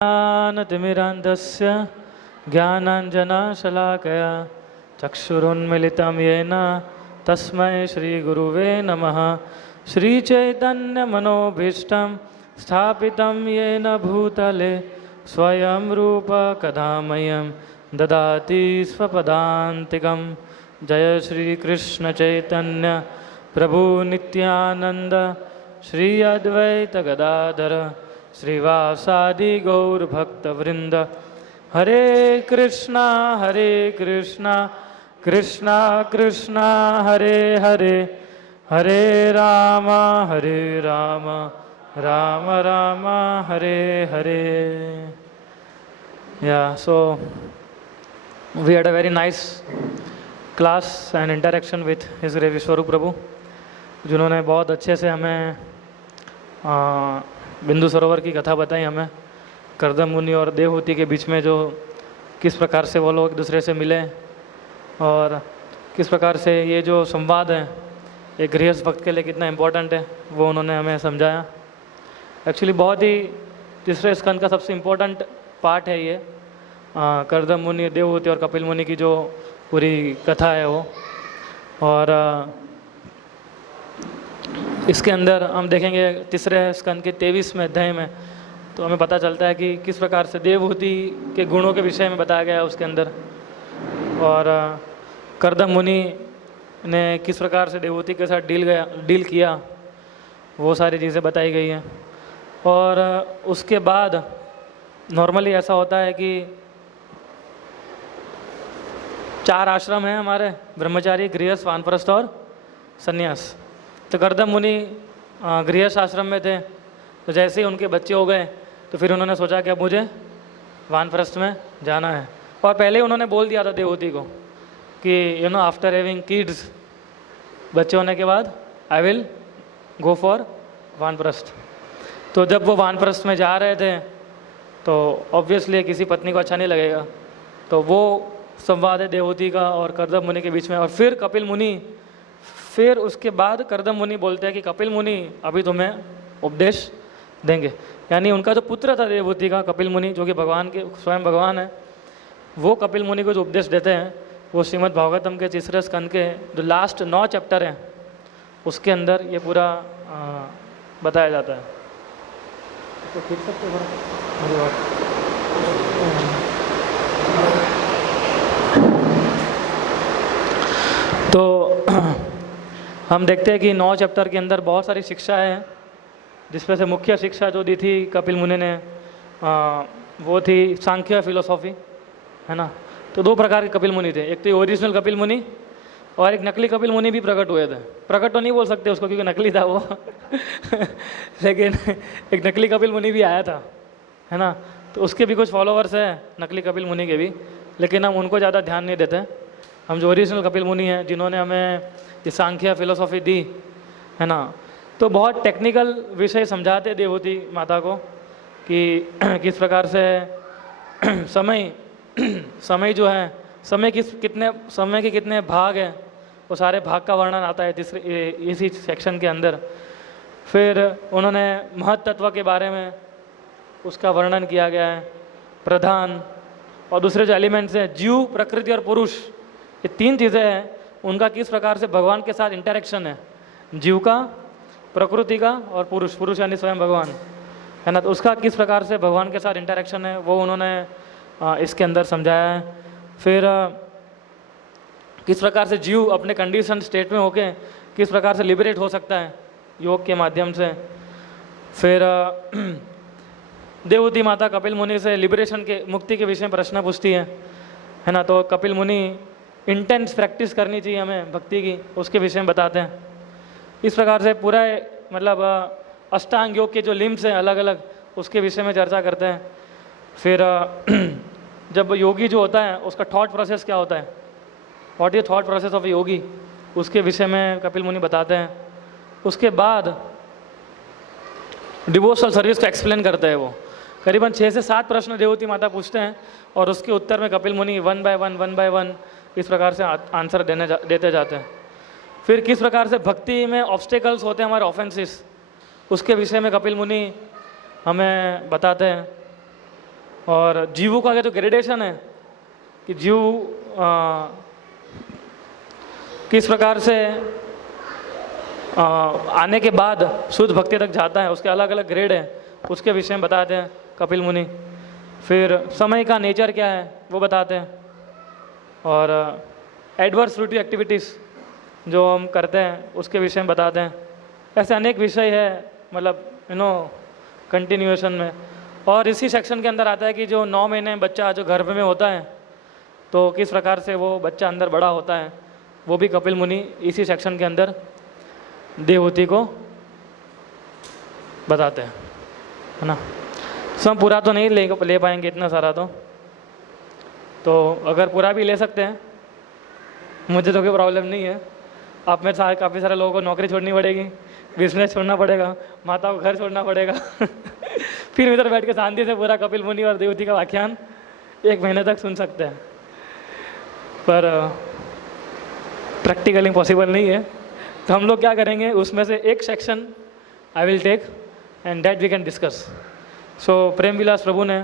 ज्ञानतिमिरान्धस्य ज्ञानाञ्जनशलाकया चक्षुरुन्मिलितं येन तस्मै श्रीगुरुवे नमः। श्रीचैतन्यमनोभीष्टं स्थापितं येन भूतले स्वयं रूप कदा मह्यं ददाति स्वपदान्तिकं। जय श्रीकृष्ण चैतन्य प्रभु नित्यानंद श्री अद्वैत गदाधर श्रीवासादि गौरभक्तवृंद। हरे कृष्णा कृष्णा कृष्णा हरे हरे, हरे Ram Ram Ram Hare Hare. Yeah, so we had a very nice class and interaction with His Grace विश्वरूप प्रभु, जिन्होंने बहुत अच्छे से हमें बिंदु सरोवर की कथा बताई, हमें करदम मुनि और देवहूति के बीच में जो किस प्रकार से वो लोग एक दूसरे से मिले और किस प्रकार से ये जो संवाद है एक गृहस्थ भक्त के लिए कितना इम्पोर्टेंट है, वो उन्होंने हमें समझाया। एक्चुअली बहुत ही तीसरे स्कंद का सबसे इम्पोर्टेंट पार्ट है ये करदम मुनि, देवहूति और कपिल मुनि की जो पूरी कथा है वो। और इसके अंदर हम देखेंगे तीसरे स्कंद के 23वें अध्याय में, तो हमें पता चलता है कि किस प्रकार से देवहूति के गुणों के विषय में बताया गया है उसके अंदर, और करदम मुनि ने किस प्रकार से देवहूति के साथ डील किया, वो सारी चीज़ें बताई गई हैं। और उसके बाद नॉर्मली ऐसा होता है कि 4 आश्रम हैं हमारे, ब्रह्मचारी, गृहस्थ, वानप्रस्थ और सन्यास। तो करदम मुनि गृहस्थ आश्रम में थे, तो जैसे ही उनके बच्चे हो गए तो फिर उन्होंने सोचा कि अब मुझे वानप्रस्थ में जाना है। और पहले ही उन्होंने बोल दिया था देवहूति को कि आफ्टर हैविंग किड्स, बच्चे होने के बाद आई विल गो फॉर वानप्रस्थ। तो जब वो वानप्रस्थ में जा रहे थे तो ऑब्वियसली किसी पत्नी को अच्छा नहीं लगेगा, तो वो संवाद है देवहूति का और करदम मुनि के बीच में। और फिर कपिल मुनि, फिर उसके बाद करदम मुनि बोलते हैं कि कपिल मुनि अभी तुम्हें उपदेश देंगे। यानी उनका जो पुत्र था देवहूति का, कपिल मुनि, जो कि भगवान के स्वयं भगवान है, वो कपिल मुनि को जो उपदेश देते हैं वो श्रीमद् भागवतम के तीसरे स्कंद के जो लास्ट 9 चैप्टर हैं उसके अंदर ये पूरा बताया जाता है। तो खींच सकते हो तो हम देखते हैं कि 9 चैप्टर के अंदर बहुत सारी शिक्षाएं हैं, जिसमें से मुख्य शिक्षा जो दी थी कपिल मुनि ने वो थी सांख्य फिलोसॉफी, है ना। तो 2 प्रकार के कपिल मुनि थे, एक तो ओरिजिनल कपिल मुनि और एक नकली कपिल मुनि भी प्रकट हुए थे। प्रकट तो नहीं बोल सकते उसको क्योंकि नकली था वो लेकिन एक नकली कपिल मुनि भी आया था, है ना। तो उसके भी कुछ फॉलोअर्स हैं नकली कपिल मुनि के भी, लेकिन हम उनको ज़्यादा ध्यान नहीं देते। हम जो ओरिजिनल कपिल मुनि हैं जिन्होंने हमें ये सांख्य फिलोसॉफी दी, है ना, तो बहुत टेक्निकल विषय समझाते देवहूति माता को कि किस प्रकार से समय जो है, समय के कितने भाग हैं, वो सारे भाग का वर्णन आता है इसी सेक्शन के अंदर। फिर उन्होंने महत्त्व के बारे में उसका वर्णन किया गया है, प्रधान और दूसरे जो एलिमेंट्स हैं, जीव, प्रकृति और पुरुष, ये 3 चीज़ें हैं, उनका किस प्रकार से भगवान के साथ इंटरेक्शन है, जीव का, प्रकृति का और पुरुष यानी स्वयं भगवान, है ना। तो उसका किस प्रकार से भगवान के साथ इंटरेक्शन है वो उन्होंने इसके अंदर समझाया है। फिर किस प्रकार से जीव अपने कंडीशन स्टेट में होके किस प्रकार से लिबरेट हो सकता है योग के माध्यम से। फिर देवहूति माता कपिल मुनि से लिबरेशन के, मुक्ति के विषय में प्रश्न पूछती है ना। तो कपिल मुनि इंटेंस प्रैक्टिस करनी चाहिए हमें भक्ति की, उसके विषय में बताते हैं। इस प्रकार से पूरा मतलब अष्टांग योग के जो लिम्स हैं अलग अलग, उसके विषय में चर्चा करते हैं। फिर जब योगी जो होता है उसका थॉट प्रोसेस क्या होता है, what is thought process of yogi, उसके विषय में कपिल मुनि बताते हैं। उसके बाद डिवोशनल सर्विस को एक्सप्लेन करते हैं वो। करीबन 6 से 7 प्रश्न देवहूति माता पूछते हैं और उसके उत्तर में कपिल मुनि 1 बाय 1 इस प्रकार से आंसर देते जाते हैं। फिर किस प्रकार से भक्ति में ऑब्स्टेकल्स होते हैं हमारे ऑफेंसेस, उसके विषय में कपिल मुनि हमें बताते हैं। और जीवों का जो ग्रेडेशन है कि जीव किस प्रकार से आने के बाद शुद्ध भक्ति तक जाता है, उसके अलग अलग ग्रेड हैं, उसके विषय में बताते हैं कपिल मुनि। फिर समय का नेचर क्या है वो बताते हैं, और एडवर्स फ्रूटिव एक्टिविटीज़ जो हम करते हैं उसके विषय में बताते हैं। ऐसे अनेक विषय है, मतलब कंटिन्यूएशन में। और इसी सेक्शन के अंदर आता है कि जो 9 महीने बच्चा जो गर्भ में होता है तो किस प्रकार से वो बच्चा अंदर बड़ा होता है, वो भी कपिल मुनि इसी सेक्शन के अंदर देवहूति को बताते हैं, है ना। सब पूरा तो नहीं ले पाएंगे इतना सारा, तो अगर पूरा भी ले सकते हैं मुझे तो कोई प्रॉब्लम नहीं है। आप में काफ़ी सारे लोगों को नौकरी छोड़नी पड़ेगी, बिजनेस छोड़ना पड़ेगा, माता को घर छोड़ना पड़ेगा फिर इधर बैठ के शांति से पूरा कपिल मुनि और देवहूति का व्याख्यान 1 महीने तक सुन सकते हैं, पर प्रैक्टिकली पॉसिबल नहीं है। तो हम लोग क्या करेंगे, उसमें से एक section I will take and that we can discuss. So Prem Vilas Prabhu ने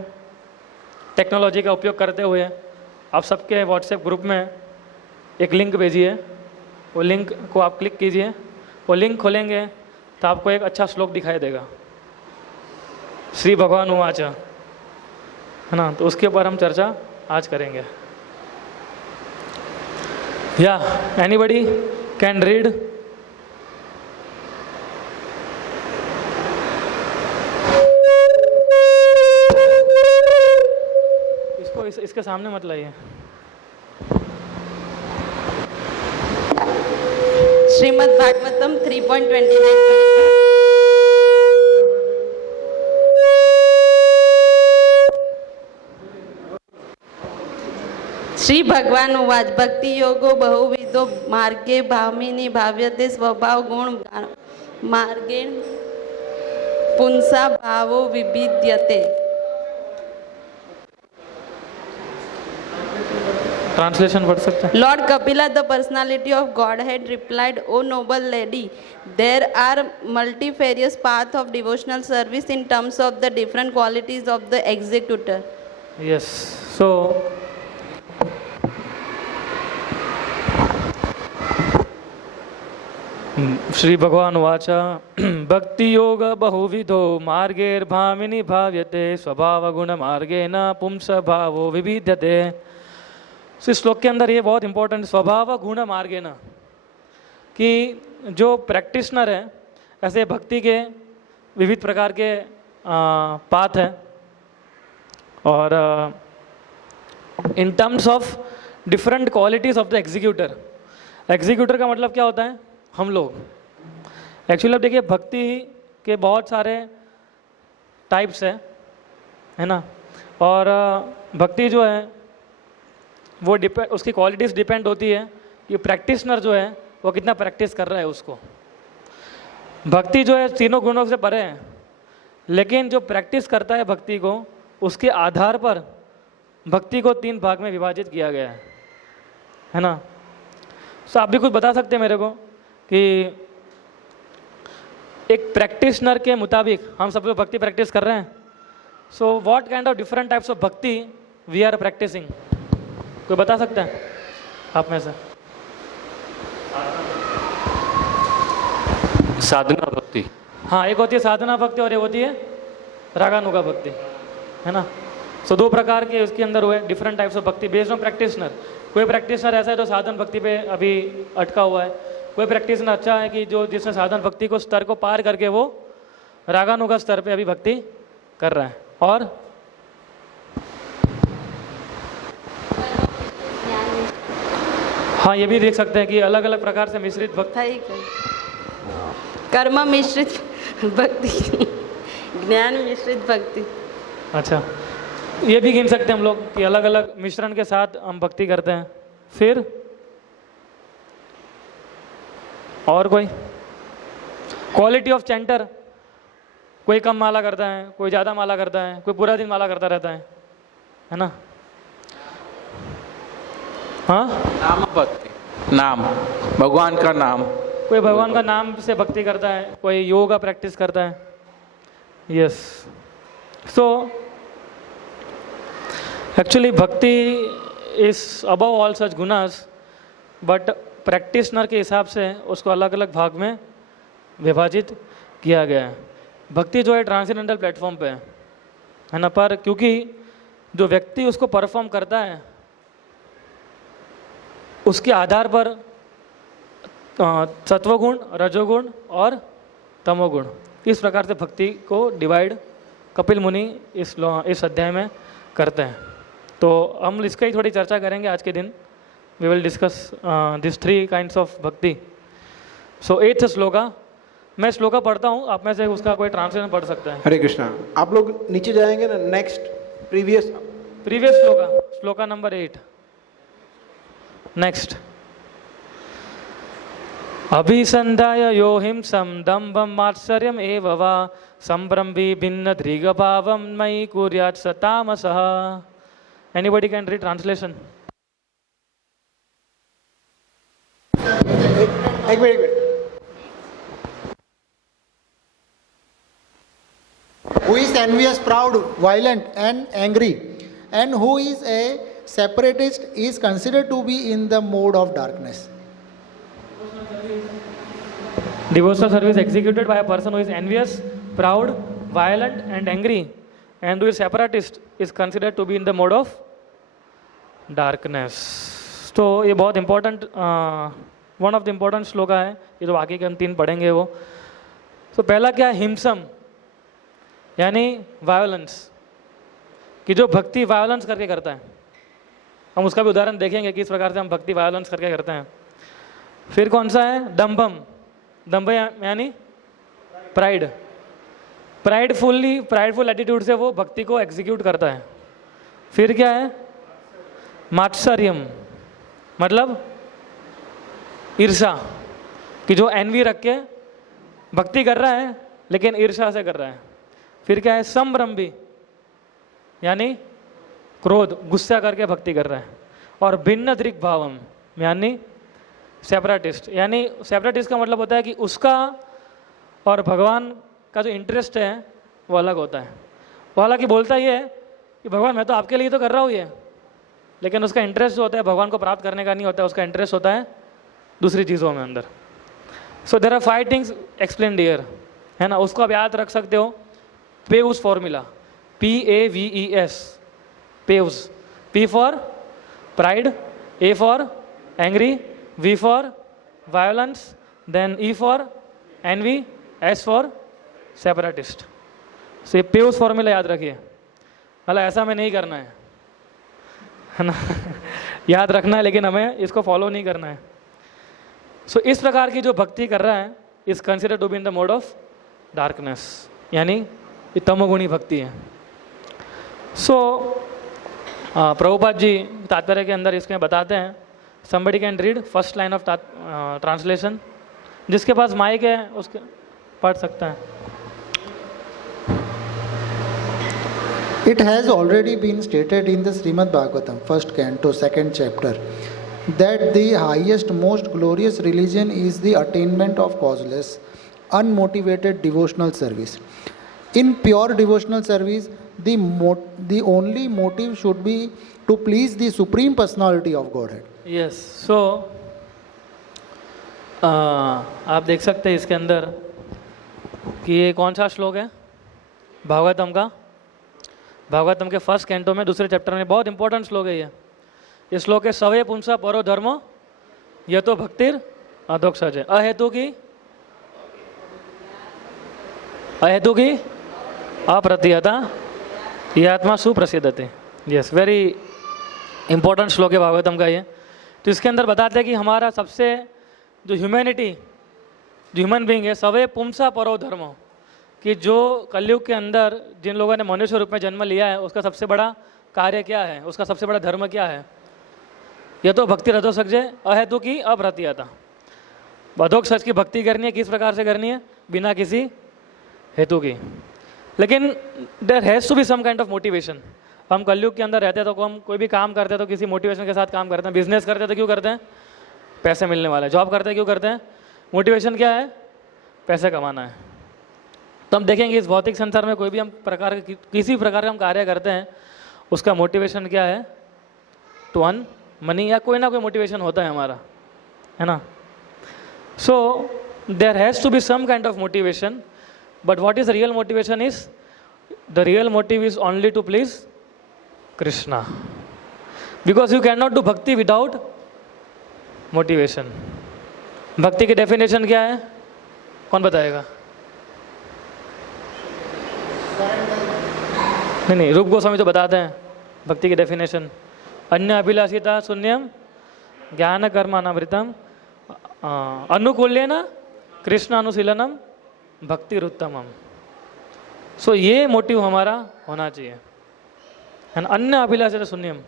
टेक्नोलॉजी का उपयोग करते हुए आप सबके व्हाट्सएप ग्रुप में एक लिंक भेजी है, वो लिंक को आप क्लिक कीजिए। वो लिंक खोलेंगे तो आपको एक अच्छा श्लोक दिखाई देगा, श्री भगवान उवाच, है ना। तो उसके ऊपर हम चर्चा आज करेंगे। या एनीबडी कैन रीड? इसको इसके सामने मत लाइए। श्रीमद् भागवतम 3.29। श्री भगवान उवाच भक्ति योगो बहुविधो मार्गे भामिनी भाव्यते स्वभाव गुण मार्गेण पुंसा भावो विभिद्यते। ट्रांसलेशन पढ़ सकते हैं? Lord Kapila, the personality of Godhead, replied, "O noble lady, there are multifarious paths of devotional service in terms of the different qualities of the executor." Yes. So Shri भगवान वाच भक्ति योग बहुविधो मार्गेर भामिनी भाव्यते स्वभाव गुण मार्गेण पुंस भावो विभिद्यते। इस श्लोक के अंदर ये बहुत इंपॉर्टेंट स्वभाव गुण मार्गेण, कि जो प्रैक्टिशनर है ऐसे भक्ति के विविध प्रकार के पाथ हैं, और in terms of different qualities of the executor. Executor का मतलब क्या होता है? हम लोग। एक्चुअली अब देखिए भक्ति के बहुत सारे टाइप्स है ना, और भक्ति जो है वो उसकी क्वालिटीज़ डिपेंड होती है कि प्रैक्टिशनर जो है वो कितना प्रैक्टिस कर रहा है उसको। भक्ति जो है तीनों गुणों से परे है, लेकिन जो प्रैक्टिस करता है भक्ति को, उसके आधार पर भक्ति को 3 भाग में विभाजित किया गया है ना। तो आप भी कुछ बता सकते हैं मेरे को कि एक प्रैक्टिशनर के मुताबिक हम सब लोग भक्ति प्रैक्टिस कर रहे हैं, so what kind of different types of भक्ति वी आर प्रैक्टिसिंग? कोई बता सकता है आप में से? साधना भक्ति। हाँ, एक होती है साधना भक्ति और एक होती है रागानुगा भक्ति, है ना। सो 2 प्रकार के उसके अंदर हुए डिफरेंट टाइप्स ऑफ भक्ति बेस्ड ऑन प्रैक्टिशनर। कोई प्रैक्टिशनर ऐसा है जो साधन भक्ति पे अभी अटका हुआ है, कोई प्रैक्टिशनर अच्छा है कि जो जिसने साधन भक्ति को स्तर को पार करके वो रागानुगा स्तर पे अभी भक्ति कर रहा है। और हाँ, ये भी देख सकते हैं कि अलग अलग प्रकार से मिश्रित भक्ति, कर्म मिश्रित भक्ति, ज्ञान मिश्रित भक्ति। अच्छा, ये भी गिन सकते हैं हम लोग कि अलग अलग मिश्रण के साथ हम भक्ति करते हैं। फिर और कोई क्वालिटी ऑफ चैंटर, कोई कम माला करता है, कोई ज़्यादा माला करता है, कोई पूरा दिन माला करता रहता है ना। हाँ, नाम भक्ति, नाम भगवान का नाम, कोई भगवान का नाम से भक्ति करता है, कोई योगा प्रैक्टिस करता है। यस। सो एक्चुअली भक्ति is above all such गुनास, but practitioner के हिसाब से उसको अलग अलग भाग में विभाजित किया गया है। भक्ति जो है ट्रांसेंडेंटल प्लेटफॉर्म पे है ना, पर क्योंकि जो व्यक्ति उसको परफॉर्म करता है उसके आधार पर सत्वगुण, रजोगुण और तमोगुण, इस प्रकार से भक्ति को डिवाइड कपिल मुनि इस अध्याय में करते हैं। तो हम इसका ही थोड़ी चर्चा करेंगे आज के दिन। We will discuss this 3 kinds of bhakti. सो 8th श्लोका, मैं श्लोका पढ़ता हूँ, आप में से उसका कोई ट्रांसलेशन पढ़ सकता है। हरे कृष्णा। आप लोग नीचे जाएंगे ना, next previous shloka, shloka number 8। Next. अभिसंधाय यो हिंसं दम्भं मात्सर्यम् एव वा संभ्रम्भी भिन्न दृगभावं मयि कुर्यात् स तामसः। Anybody can read translation? एक minute. Who is envious, proud, violent and angry, and who is a separatist is considered to be in the mode of darkness. Devotional service executed by a person who is envious, proud, violent and angry, and who is separatist is considered to be in the mode of darkness. तो ये बहुत important, one of the important shloka है। ये जो आगे के हम 3 पढ़ेंगे वो। तो पहला क्या है? हिंसम, यानी वायोलेंस, कि जो भक्ति वायोलेंस करके करता है। हम उसका भी उदाहरण देखेंगे कि इस प्रकार से हम भक्ति वायोलेंस करके करते हैं। फिर कौन सा है? दम्भम, दम्भ यानी प्राइड, प्राइडफुल एटीट्यूड से वो भक्ति को एग्जीक्यूट करता है। फिर क्या है? मात्सर्यम, मतलब ईर्षा, कि जो एनवी रख के भक्ति कर रहा है लेकिन ईर्षा से कर रहा है। फिर क्या है? संभ्रम्भी, यानी क्रोध, गुस्सा करके भक्ति कर रहा है। और भिन्न दृक् भावम, यानी सेपरेटिस्ट, यानी सेपरेटिस्ट का मतलब होता है कि उसका और भगवान का जो इंटरेस्ट है वो अलग होता है। वो हालांकि बोलता ही है कि भगवान मैं तो आपके लिए तो कर रहा हूँ ये, लेकिन उसका इंटरेस्ट जो होता है भगवान को प्राप्त करने का नहीं होता है, उसका इंटरेस्ट होता है दूसरी चीज़ों में अंदर। So there are 5 things explained here, है ना। उसको आप याद रख सकते हो, PAVES formula, PAVES, PAVES. P for pride, A for angry, V for violence, then E for envy, S for separatist. So ये पेव्स फॉर्मूला याद रखिए। मतलब ऐसा हमें नहीं करना है ना याद रखना है, लेकिन हमें इसको फॉलो नहीं करना है। सो इस प्रकार की जो भक्ति कर रहा है is consider to be in the mode of darkness, यानी ये तमोगुणी भक्ति है। सो प्रभुपाद जी तात्पर्य के अंदर इसके बताते हैं, somebody can read first line of translation. जिसके पास माइक है उसके पढ़ सकता है। It has already been stated in the Srimad Bhagavatam, 1st canto, 2nd chapter, that the highest, most glorious religion is the attainment of causeless, unmotivated devotional service. In pure devotional service, the only motive should be to please the Supreme Personality of Godhead. Yes, so आप देख सकते हैं इसके अंदर कि ये कौन सा श्लोक है भागवतम का। भागवतम के 1st कैंटो में 2रे चैप्टर में बहुत इंपॉर्टेंट श्लोक है ये। इस श्लोक है सवे पुंसा परो धर्मो यह तो भक्तिर अधोक्षज है। अहेतु की अप्रतिहता ये आत्मा सुप्रसिद्धते। यस, वेरी इंपॉर्टेंट श्लोक है भागवतम का ये। तो इसके अंदर बताते हैं कि हमारा सबसे जो ह्यूमैनिटी, जो ह्यूमन बीइंग है, सवे पुंसा परो धर्मो, कि जो कलयुग के अंदर जिन लोगों ने मनुष्य रूप में जन्म लिया है उसका सबसे बड़ा कार्य क्या है, उसका सबसे बड़ा धर्म क्या है? यह तो भक्ति अधोक्षज है, अहेतु की अप्रतिहता। अधोक्षज की भक्ति करनी है, किस प्रकार से करनी है? बिना किसी हेतु की। लेकिन there has to be some kind of motivation. हम कलयुग के अंदर रहते हैं तो हम कोई भी काम करते हैं तो किसी मोटिवेशन के साथ काम करते हैं। बिजनेस करते हैं तो क्यों करते हैं? पैसे मिलने वाला है। जॉब करते हैं क्यों करते हैं? मोटिवेशन क्या है? पैसे कमाना है। तो हम देखेंगे इस भौतिक संसार में कोई भी हम किसी प्रकार का हम कार्य करते हैं उसका मोटिवेशन क्या है? टू अर्न मनी, या कोई ना कोई मोटिवेशन होता है हमारा, है ना. So there has to be some kind of motivation, but what is the real motivation is, the real motive is only to please Krishna, because you can not do bhakti without motivation. भक्ति की definition क्या है? कौन बताएगा? नहीं, रूप गोस्वामी तो बताते हैं भक्ति की डेफिनेशन. अन्य अभिलाषिता शून्यम ज्ञान कर्मानावृतम अनुकूल्येन कृष्ण अनुशीलनम भक्तिरुत्तमम. सो ये मोटिव हमारा होना चाहिए, है ना. अन्य अभिलाषिता शून्यम,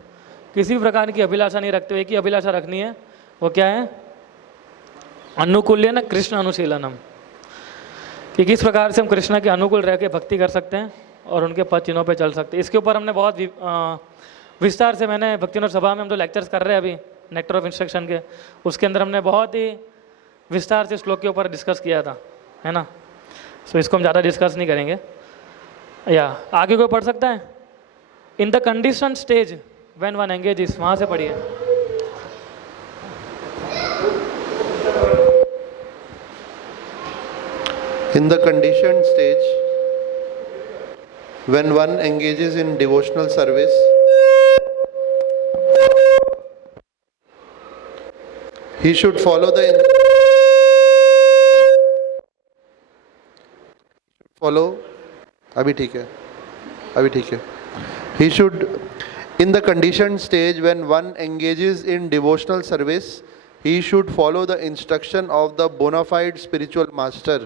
किसी भी प्रकार की अभिलाषा नहीं रखते हुए, एक ही अभिलाषा रखनी है, वो क्या है? अनुकूल्येन कृष्ण अनुशीलनम, कि किस प्रकार से हम कृष्ण के अनुकूल रह के भक्ति कर सकते हैं और उनके पद चिन्हों पे चल सकते हैं. इसके ऊपर हमने बहुत विस्तार से, मैंने भक्तिविनोद सभा में हम जो लेक्चर्स कर रहे हैं अभी नेक्टर ऑफ इंस्ट्रक्शन के, उसके अंदर हमने बहुत ही विस्तार से श्लोक के ऊपर डिस्कस किया था, है ना. सो इसको हम ज़्यादा डिस्कस नहीं करेंगे. या आगे कोई पढ़ सकता है? In the condition stage when one engages, वहाँ से पढ़िए. In the conditioned stage, when one engages in devotional service, he should follow अभी ठीक है. He should, in the conditioned stage, when one engages in devotional service, he should follow the instruction of the bona fide spiritual master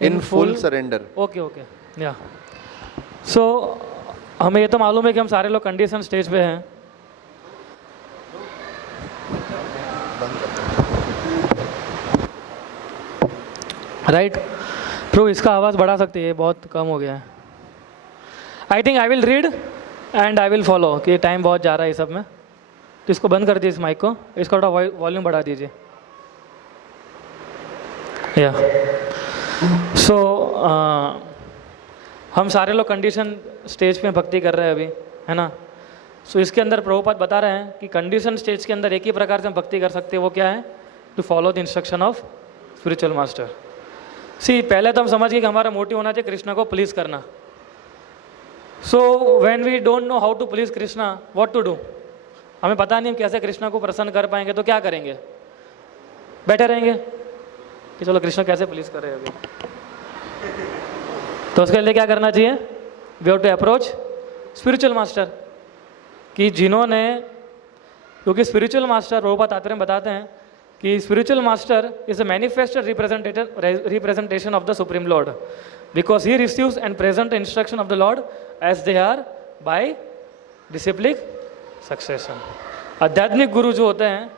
in full surrender. Okay. या सो हमें ये तो मालूम है कि हम सारे लोग कंडीशन स्टेज पे हैं. राइट. प्रभु इसका आवाज़ बढ़ा सकते हैं, बहुत कम हो गया है. I think I will read and I will follow, कि टाइम बहुत जा रहा है इस सब में. तो इसको बंद कर दीजिए, इस माइक को, इसका थोड़ा वॉल्यूम बढ़ा दीजिए. या सो हम सारे लोग कंडीशन स्टेज पे भक्ति कर रहे हैं अभी, है ना. सो इसके अंदर प्रभुपाद बता रहे हैं कि कंडीशन स्टेज के अंदर एक ही प्रकार से हम भक्ति कर सकते हैं, वो क्या है? To follow the instruction of spiritual master. See पहले तो हम समझ गए कि हमारा मोटिव होना चाहिए कृष्णा को प्लीज़ करना. So when we don't know how to please Krishna, what to do, हमें पता नहीं हम कैसे कृष्णा को प्रसन्न कर पाएंगे, तो क्या करेंगे? बैठे रहेंगे कि चलो कृष्ण कैसे प्लीज़ कर रहे हैं अभी. तो उसके लिए क्या करना चाहिए? We have to approach spiritual master, कि जिन्होंने, क्योंकि स्पिरिचुअल मास्टर प्रभुपाद तात्पर्य में बताते हैं कि spiritual master is a manifested representation of the supreme lord, because he receives and present instruction of the lord as they are by disciplic succession. आध्यात्मिक गुरु जो होते हैं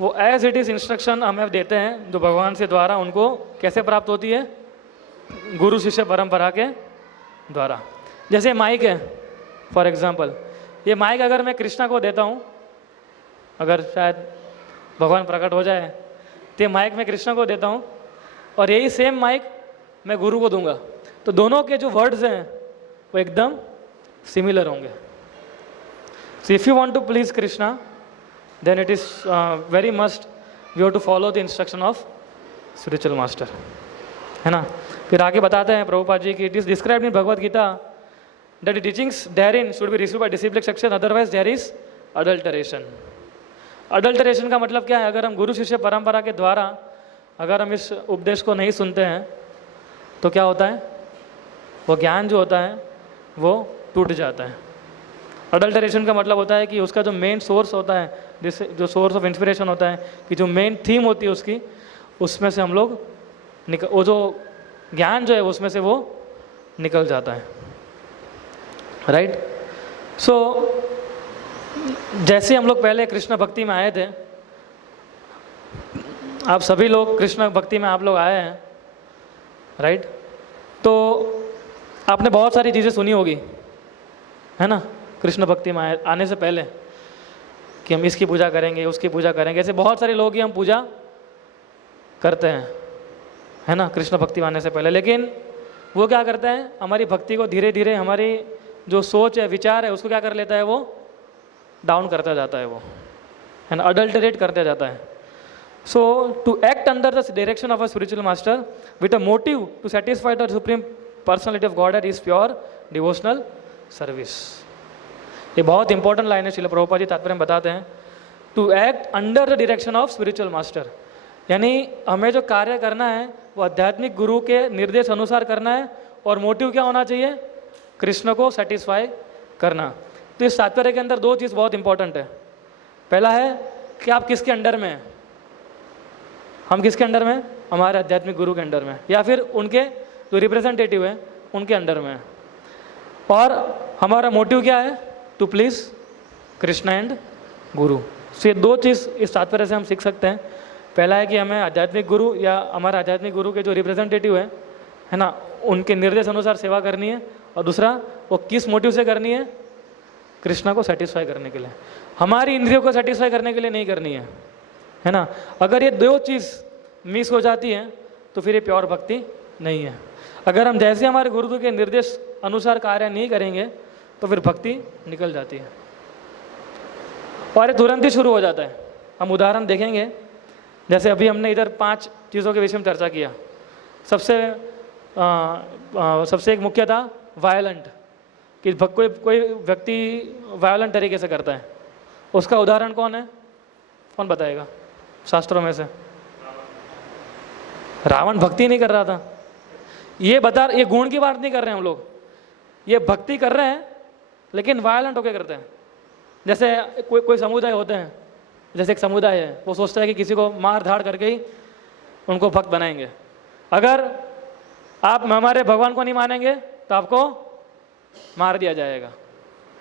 वो एज इट इज़ इंस्ट्रक्शन हमें देते हैं, जो भगवान से द्वारा उनको कैसे प्राप्त होती है? गुरु शिष्य परंपरा के द्वारा. जैसे माइक है, फॉर एग्जांपल, ये माइक अगर मैं कृष्णा को देता हूँ, अगर शायद भगवान प्रकट हो जाए, तो ये माइक मैं कृष्णा को देता हूँ और यही सेम माइक मैं गुरु को दूंगा, तो दोनों के जो वर्ड्स हैं वो एकदम सिमिलर होंगे. So if you want to please Krishna, then it is very must we have to follow the instruction of spiritual master, है ना. फिर आगे बताते हैं प्रभुपाद जी कि it is described in Bhagavad Gita that the teachings therein should be received by disciplic section, otherwise there is adulteration. adulteration का मतलब क्या है? अगर हम गुरु शिष्य परंपरा के द्वारा अगर हम इस उपदेश को नहीं सुनते हैं तो क्या होता है? वो ज्ञान जो होता है वो टूट जाता है. अडल्टरेशन का मतलब होता है कि उसका जो मेन सोर्स होता है, जो सोर्स ऑफ इंस्पिरेशन होता है, कि जो मेन थीम होती है उसकी, उसमें से हम लोग वो जो ज्ञान जो है उसमें से वो निकल जाता है. राइट. सो जैसे हम लोग पहले कृष्ण भक्ति में आए थे, आप सभी लोग कृष्ण भक्ति में आप लोग आए हैं, राइट. तो आपने बहुत सारी चीज़ें सुनी होगी, है ना, कृष्ण भक्ति में आने से पहले, कि हम इसकी पूजा करेंगे, उसकी पूजा करेंगे. ऐसे बहुत सारे लोग ही हम पूजा करते हैं, है ना, कृष्ण भक्ति में आने से पहले. लेकिन वो क्या करते हैं? हमारी भक्ति को धीरे धीरे हमारी जो सोच है, विचार है, उसको क्या कर लेता है वो, डाउन करता जाता है वो, एंड अडल्टरेट करते जाता है. So to act under the direction of a spiritual master with a motive to satisfy the supreme personality of Godhead is pure devotional service. ये बहुत इंपॉर्टेंट लाइन है. श्रील प्रभुपाद जी तात्पर्य में बताते हैं, to act under the direction of spiritual master, यानी हमें जो कार्य करना है वो आध्यात्मिक गुरु के निर्देश अनुसार करना है, और मोटिव क्या होना चाहिए, कृष्ण को सेटिस्फाई करना. तो इस तात्पर्य के अंदर दो चीज़ बहुत इंपॉर्टेंट है. पहला है कि आप किसके अंडर में हैं, हम किसके अंडर में, हमारे आध्यात्मिक गुरु के अंडर में, या फिर उनके जो रिप्रेजेंटेटिव है उनके अंडर में. और हमारा मोटिव क्या है, टू प्लीज कृष्ण एंड गुरु. सो ये दो चीज़ इस तात्पर्य से हम सीख सकते हैं. पहला है कि हमें आध्यात्मिक गुरु या हमारे आध्यात्मिक गुरु के जो रिप्रेजेंटेटिव है ना, उनके निर्देश अनुसार सेवा करनी है. और दूसरा, वो किस मोटिव से करनी है, कृष्णा को सेटिस्फाई करने के लिए, हमारी इंद्रियों को सेटिस्फाई करने के लिए नहीं करनी है ना. अगर ये दो चीज़ मिस हो जाती है तो फिर ये प्योर भक्ति नहीं है. अगर हम जैसे हमारे गुरु के निर्देश अनुसार कार्य नहीं करेंगे तो फिर भक्ति निकल जाती है और ये तुरंत ही शुरू हो जाता है. हम उदाहरण देखेंगे, जैसे अभी हमने इधर 5 चीज़ों के विषय में चर्चा किया. सबसे एक मुख्य था वायलेंट, कि कोई व्यक्ति वायलेंट तरीके से करता है. उसका उदाहरण कौन है, कौन बताएगा शास्त्रों में से? रावण भक्ति नहीं कर रहा था. ये गुण की बात नहीं कर रहे हैं हम लोग, ये भक्ति कर रहे हैं लेकिन वायलेंट होकर करते हैं. जैसे कोई समुदाय होते हैं, जैसे एक समुदाय है, वो सोचता है कि किसी को मार धाड़ करके ही उनको भक्त बनाएंगे. अगर आप हमारे भगवान को नहीं मानेंगे तो आपको मार दिया जाएगा,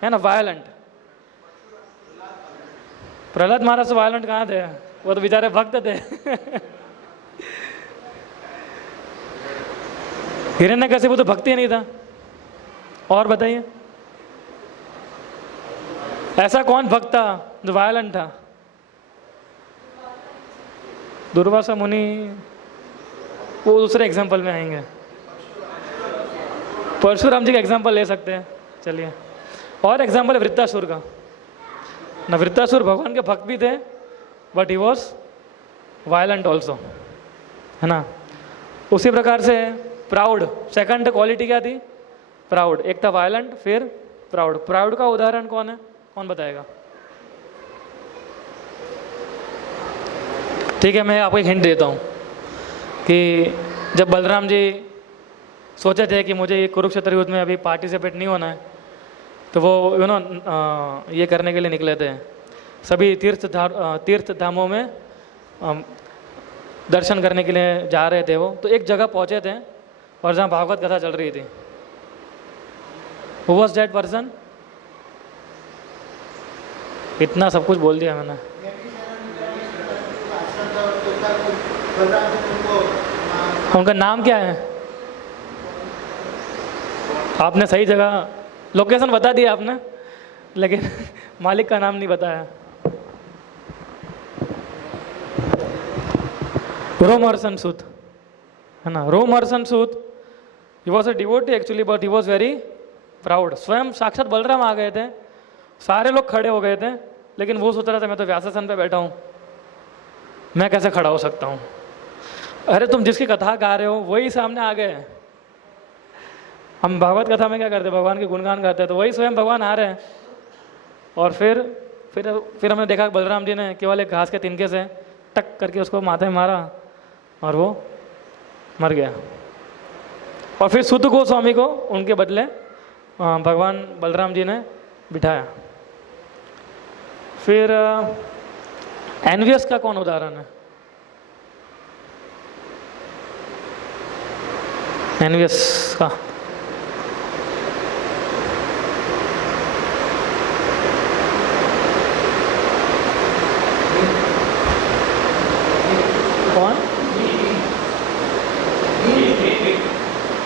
है ना, वायलेंट. प्रहलाद महाराज से वायलेंट कहाँ थे, वो तो बेचारे भक्त थे. हिरण्यकशिपु तो भक्ति नहीं था. और बताइए, ऐसा कौन भक्त था जो वायलेंट था? दुर्वासा मुनि, वो दूसरे एग्जाम्पल में आएंगे. परशुराम जी का एग्जाम्पल ले सकते हैं. चलिए, और एग्जाम्पल है वृत्तासुर का. ना, वृत्तासुर भगवान के भक्त भी थे but he was violent also, है ना. उसी प्रकार से प्राउड, सेकंड क्वालिटी क्या थी, प्राउड. एक था वायलेंट, फिर प्राउड. प्राउड का उदाहरण कौन है, कौन बताएगा? ठीक है, मैं आपको एक हिंट देता हूँ कि जब बलराम जी सोचे थे कि मुझे ये कुरुक्षेत्र युद्ध में अभी पार्टिसिपेट नहीं होना है, तो वो ये करने के लिए निकले थे. सभी तीर्थ धामों में दर्शन करने के लिए जा रहे थे वो. तो एक जगह पहुँचे थे और जहाँ भागवत कथा चल रही थी. Who was that person? इतना सब कुछ बोल दिया मैंने. उनका नाम क्या है? आपने सही जगह लोकेशन बता दिया आपने, लेकिन मालिक का नाम नहीं बताया. रोमहर्षण सूत, है ना. रोमहर्षण सूत, he was a devotee actually but he was very proud. स्वयं साक्षात बलराम आ गए थे, सारे लोग खड़े हो गए थे, लेकिन वो सोच रहा था मैं तो व्यासासन पे बैठा हूँ, मैं कैसे खड़ा हो सकता हूँ. अरे तुम जिसकी कथा गा रहे हो वही सामने आ गए. हम भागवत कथा में क्या करते, भगवान के गुणगान गाते हैं, तो वही स्वयं भगवान आ रहे हैं. और फिर हमने देखा बलराम जी ने केवल एक घास के तिनके से टक करके उसको माथे में मारा और वो मर गया. और फिर सुत गोस्वामी को उनके बदले भगवान बलराम जी ने बिठाया. फिर एनवियस का कौन उदाहरण है? एनवियस का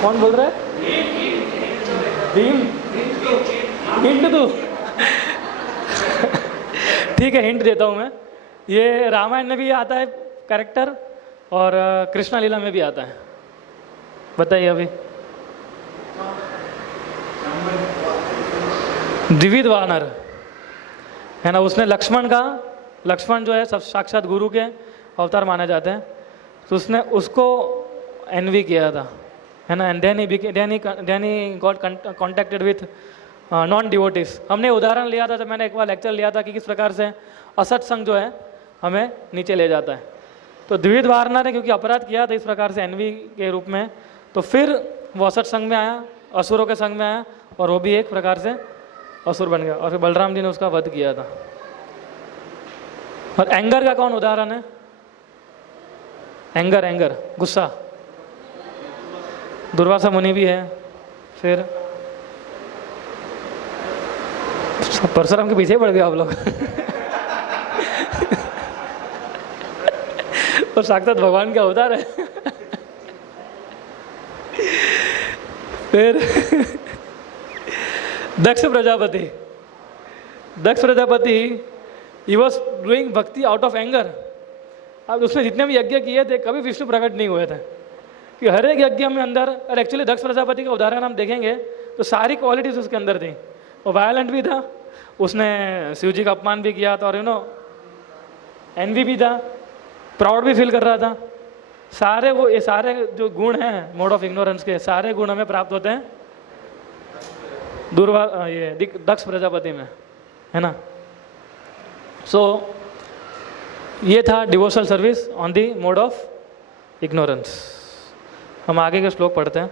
कौन बोल रहा है? भीम. हिंट दो. ठीक है, हिंट देता हूँ मैं. ये रामायण में भी आता है कैरेक्टर और कृष्णा लीला में भी आता है. बताइए अभी. द्विविध वानर है ना, उसने लक्ष्मण जो है सब साक्षात गुरु के अवतार माने जाते हैं, तो उसने उसको एनवी किया था, है ना। And then he got contacted with non devotees. हमने उदाहरण लिया था, जब मैंने एक बार लेक्चर लिया था कि किस प्रकार से असत्संग जो है हमें नीचे ले जाता है। तो द्विविध वानर ने क्योंकि अपराध किया था इस प्रकार से एनवी के रूप में, तो फिर वो असत्संग में आया, असुरों के संग में आया, और वो भी एक प्रकार से असुर बन गया, और फिर बलराम जी ने उसका वध किया था। और एंगर का कौन उदाहरण है? एंगर गुस्सा, दुर्वासा मुनि भी है। फिर परशुराम के पीछे ही पड़ गए आप लोग और साक्षात भगवान का अवतार है फिर दक्ष प्रजापति ही वॉज डूइंग भक्ति आउट ऑफ एंगर। अब उसने जितने भी यज्ञ किए थे कभी विष्णु प्रकट नहीं हुए थे, कि हर एक यज्ञ में अंदर, और एक्चुअली दक्ष प्रजापति का उदाहरण हम देखेंगे तो सारी क्वालिटीज उसके अंदर थी। वो वायलेंट भी था, उसने शिव जी का अपमान भी किया था, और एनवी भी था, प्राउड भी फील कर रहा था। ये सारे जो गुण हैं मोड ऑफ इग्नोरेंस के, सारे गुण हमें प्राप्त होते हैं दक्ष प्रजापति में, है ना। सो ये था devotional service on the mode of ignorance. हम आगे के श्लोक पढ़ते हैं।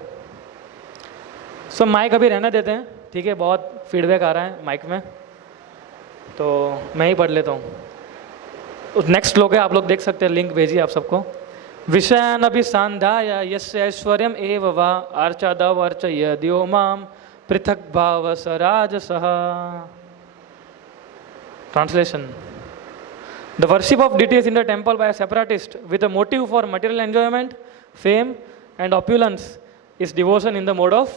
सो माइक अभी रहने देते हैं, ठीक है, बहुत फीडबैक आ रहा है माइक में, तो मैं ही पढ़ लेता हूँ। नेक्स्ट श्लोक है, आप लोग देख सकते हैं, लिंक भेजिए आप सबको। विषयान अभिसंधाय यस्य ऐश्वर्यम एव वा अर्चादव अर्चयद्यो माम पृथक भाव स राजसः। Translation: The worship of deities in the temple by a separatist with a motive for material enjoyment, fame and opulence is devotion in the mode of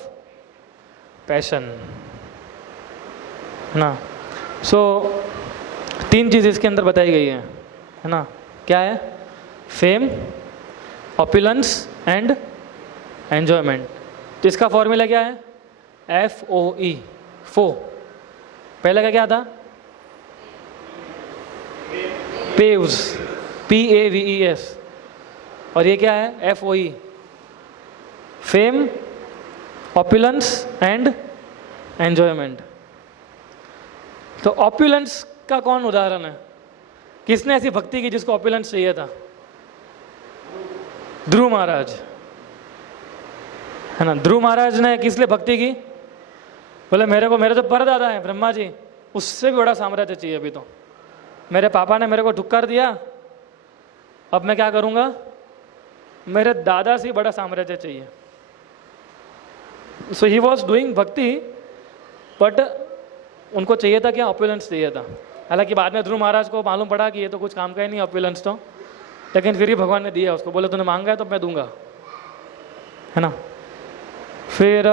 passion, है ना। सो 3 चीज़ इसके अंदर बताई गई है ना। क्या है? Fame, opulence and enjoyment. तो इसका फॉर्मूला क्या है? FOE, फो। पहले का क्या था? पेव्स, PAVES, और ये क्या है? FOE, fame, opulence and enjoyment. तो ऑपुलेंस का कौन उदाहरण है? किसने ऐसी भक्ति की जिसको ऑपुलेंस चाहिए था? ध्रुव महाराज, है ना। ध्रुव महाराज ने किस लिए भक्ति की? बोले मेरे जो परदादा है ब्रह्मा जी, उससे भी बड़ा साम्राज्य चाहिए। अभी तो मेरे पापा ने मेरे को ठुक्कर दिया, अब मैं क्या करूँगा? मेरे दादा से बड़ा साम्राज्य चाहिए। सो ही वॉज डूइंग भक्ति, बट उनको चाहिए था क्या? ऑपुलेंस चाहिए था। हालांकि बाद में ध्रुव महाराज को मालूम पड़ा कि ये तो कुछ काम का ही नहीं ऑपुलेंस तो, लेकिन फिर भी भगवान ने दिया उसको। बोले तूने मांगा है तो मैं दूंगा, है ना। फिर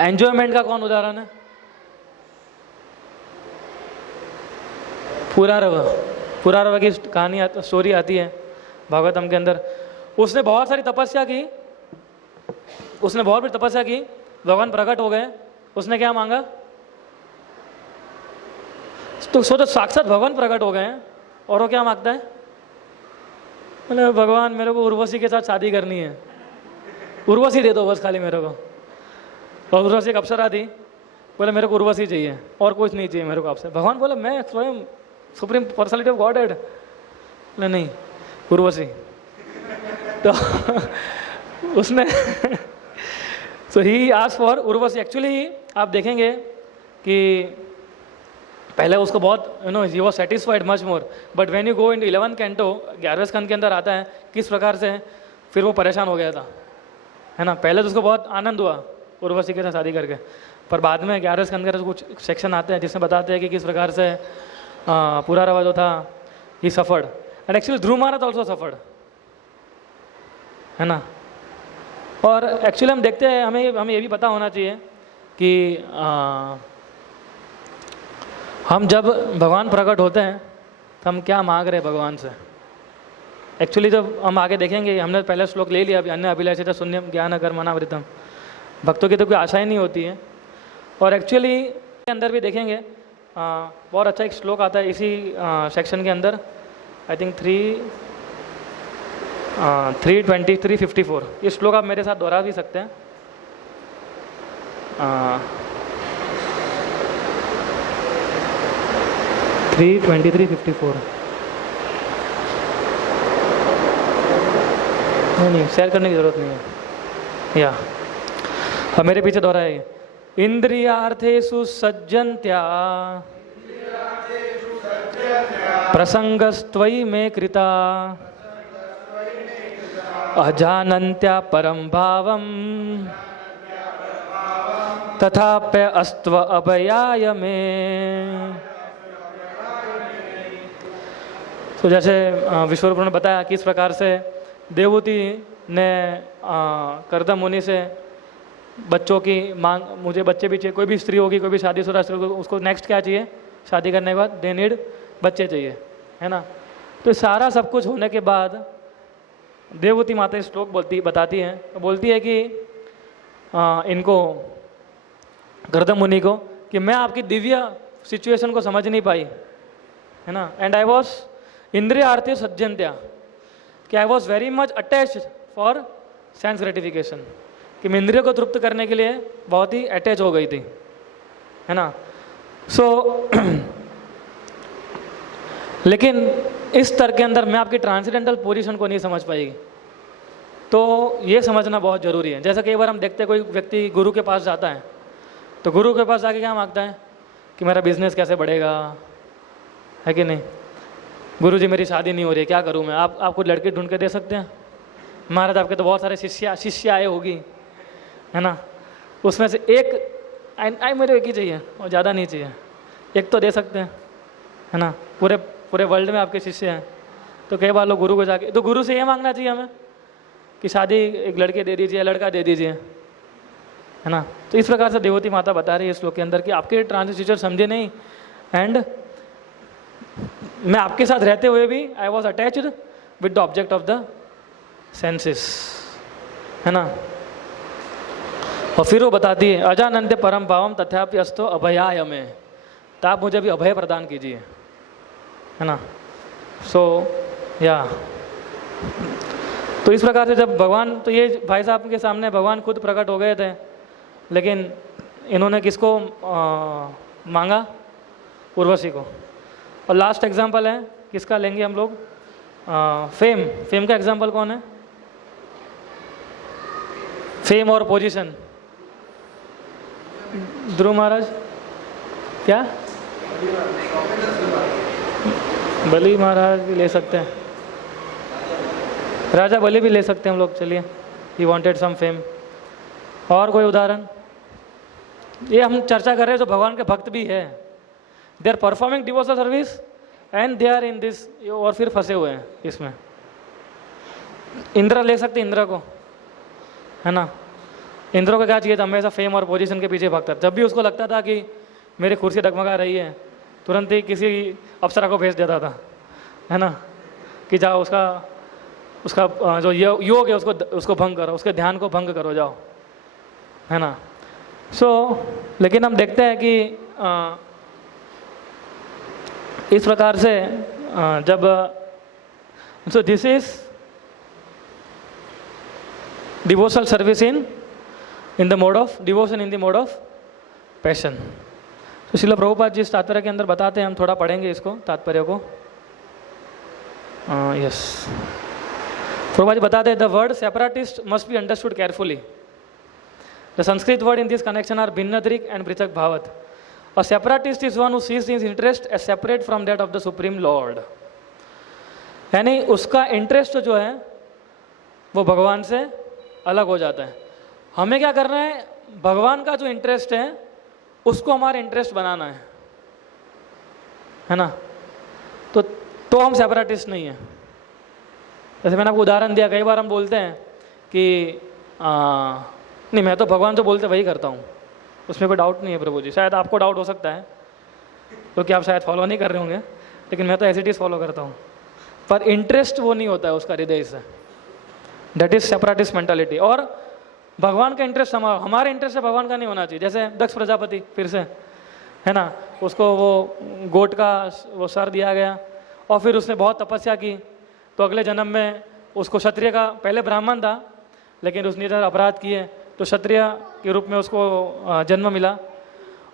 एंजॉयमेंट का कौन उदाहरण है? पुरारव की कहानी स्टोरी आती है भागवतम के अंदर। उसने बहुत सारी तपस्या की, भगवान प्रकट हो गए। उसने क्या मांगा? तो सोचो, साक्षात भगवान प्रकट हो गए हैं और वो क्या मांगता है? बोले भगवान मेरे को उर्वशी के साथ शादी करनी है, उर्वशी दे दो बस खाली मेरे को। और उर्वशी एक अप्सरा थी, बोले मेरे को उर्वशी चाहिए और कुछ नहीं चाहिए मेरे को आपसे। भगवान बोले मैं स्वयं supreme personality of godhead. बोले नहीं, उर्वशी। तो उसने so he asked for Urvashi. Actually आप देखेंगे कि पहले उसको बहुत ही was satisfied much more, but when you go in 11th canto, 11वें स्कंद के अंदर आता है किस प्रकार से फिर वो परेशान हो गया था, है ना। पहले तो उसको बहुत आनंद हुआ उर्वशी के साथ शादी करके, पर बाद में 11वें स्कंद के अंदर कुछ सेक्शन आते हैं जिसमें बताते हैं कि किस प्रकार से पूरा रवा जो था ही suffered, and actually Dhruv Maharaj also suffered, है ना। और एक्चुअली हम देखते हैं, हमें ये भी पता होना चाहिए कि हम जब भगवान प्रकट होते हैं तो हम क्या मांग रहे हैं भगवान से। एक्चुअली जब हम आगे देखेंगे, हमने पहले श्लोक ले लिया, अन्य अभिलाषिता शून्यम ज्ञान कर्मणावृतम। भक्तों की तो कोई आशा ही नहीं होती है, और एक्चुअली के अंदर भी देखेंगे बहुत अच्छा एक श्लोक आता है इसी सेक्शन के अंदर, आई थिंक 3:23-54। ये श्लोक आप मेरे साथ दोहरा भी सकते हैं। 3:23-54 नहीं, शेयर करने की ज़रूरत नहीं है। या अब मेरे पीछे दोहरा है, इंद्रियार्थेषु सज्जन्त्या प्रसंगस्त्वयि मे कृता अजानन्त्या परं भावं तथाप्य अस्त्व अभयाय मे। तो जैसे विश्वरूप ने बताया कि इस प्रकार से देवहूति ने कर्दम मुनि से बच्चों की मांग, मुझे बच्चे भी चाहिए, कोई भी स्त्री होगी, कोई भी शादीशुदा स्त्री होगी, उसको नेक्स्ट क्या चाहिए, शादी करने के बाद दे नीड बच्चे चाहिए, है ना। तो सारा सब कुछ होने के बाद देवहूति माता इस श्लोक बताती हैं, बोलती है कि इनको गर्दम मुनि को कि मैं आपकी दिव्य सिचुएशन को समझ नहीं पाई, है ना। एंड आई वॉज इंद्रियार्थी सज्जनत्या, कि I was very much attached for sense gratification, कि मैं इंद्रियों को तृप्त करने के लिए बहुत ही अटैच हो गई थी, है ना। लेकिन इस स्तर के अंदर मैं आपकी ट्रांसेंडेंटल पोजीशन को नहीं समझ पाएगी। तो ये समझना बहुत ज़रूरी है। जैसा कई बार हम देखते हैं कोई व्यक्ति गुरु के पास जाता है, तो गुरु के पास जाके क्या मांगता है कि मेरा बिजनेस कैसे बढ़ेगा, है कि नहीं। गुरु जी मेरी शादी नहीं हो रही है, क्या करूँ मैं। आपको लड़के ढूंढ के दे सकते हैं। महाराज आपके तो बहुत सारे शिष्य आए होगी, है ना, उसमें से एक मेरे एक ही चाहिए और ज़्यादा नहीं चाहिए, एक तो दे सकते हैं, है ना। पूरे वर्ल्ड में आपके शिष्य हैं। तो कई बार लोग गुरु को जाके, तो गुरु से ये मांगना चाहिए हमें कि शादी एक लड़के दे दीजिए, लड़का दे दीजिए, है ना। तो इस प्रकार से देवहूति माता बता रही है इस श्लोक के अंदर कि आपके ट्रांसड्यूसर समझे नहीं, एंड मैं आपके साथ रहते हुए भी I was attached with the object of the senses, है ना। और फिर वो बताती है अजानन्ते परम भावम तथापि अस्तो अभयाय में, तो आप मुझे भी अभय प्रदान कीजिए, है ना। तो इस प्रकार से जब भगवान, तो ये भाई साहब के सामने भगवान खुद प्रकट हो गए थे, लेकिन इन्होंने किसको मांगा, उर्वशी को। और लास्ट एग्जाम्पल है किसका लेंगे हम लोग, फेम का एग्जाम्पल कौन है, फेम और पोजीशन, ध्रुव महाराज, क्या बलि महाराज भी ले सकते हैं, राजा बलि भी ले सकते हैं हम लोग। चलिए, ही वांटेड सम फेम। और कोई उदाहरण, ये हम चर्चा कर रहे हैं जो भगवान के भक्त भी है, they are performing devotional service and they are in this, और फिर फंसे हुए हैं इसमें। इंद्र ले सकते, इंद्र को, है ना। इंद्र को क्या चाहिए था, हमेशा फेम और पोजीशन के पीछे भागता। जब भी उसको लगता था कि मेरी कुर्सी डगमगा रही है, तुरंत ही किसी अप्सरा को भेज देता था, है ना, कि जाओ उसका जो योग है उसको भंग करो, उसके ध्यान को भंग करो, जाओ, है ना। लेकिन हम देखते हैं कि इस प्रकार से जब this is devotional service in the mode of devotion, in the mode of passion. तो श्रील प्रभुपाद जी इस तात्पर्य के अंदर बताते हैं, हम थोड़ा पढ़ेंगे इसको तात्पर्य को। यस, प्रभुपाद जी बताते हैं the word separatist must be understood carefully. The Sanskrit word in this connection are भिन्नद्रिक एंड पृथक भावत। A separatist is one who sees his interest as separate from that of the supreme lord। यानी उसका interest जो है वो भगवान से अलग हो जाता है। हमें क्या करना है, भगवान का जो इंटरेस्ट है उसको हमारा इंटरेस्ट बनाना है ना। तो हम सेपरेटिस्ट नहीं है। जैसे मैंने आपको उदाहरण दिया, कई बार हम बोलते हैं कि नहीं मैं तो भगवान जो बोलते वही करता हूँ, उसमें कोई डाउट नहीं है प्रभु जी। शायद आपको डाउट हो सकता है क्योंकि आप शायद फॉलो नहीं कर रहे होंगे, लेकिन मैं तो एज इट इज़ फॉलो करता हूँ। पर इंटरेस्ट वो नहीं होता है उसका हृदय से, दैट इज सेपरेटिस्ट मेंटालिटी। और भगवान का इंटरेस्ट हमारे इंटरेस्ट से भगवान का नहीं होना चाहिए। जैसे दक्ष प्रजापति फिर से है ना, उसको वो गोट का वो सर दिया गया और फिर उसने बहुत तपस्या की, तो अगले जन्म में उसको क्षत्रिय का, पहले ब्राह्मण था लेकिन उसने इधर अपराध किए तो क्षत्रिय के रूप में उसको जन्म मिला।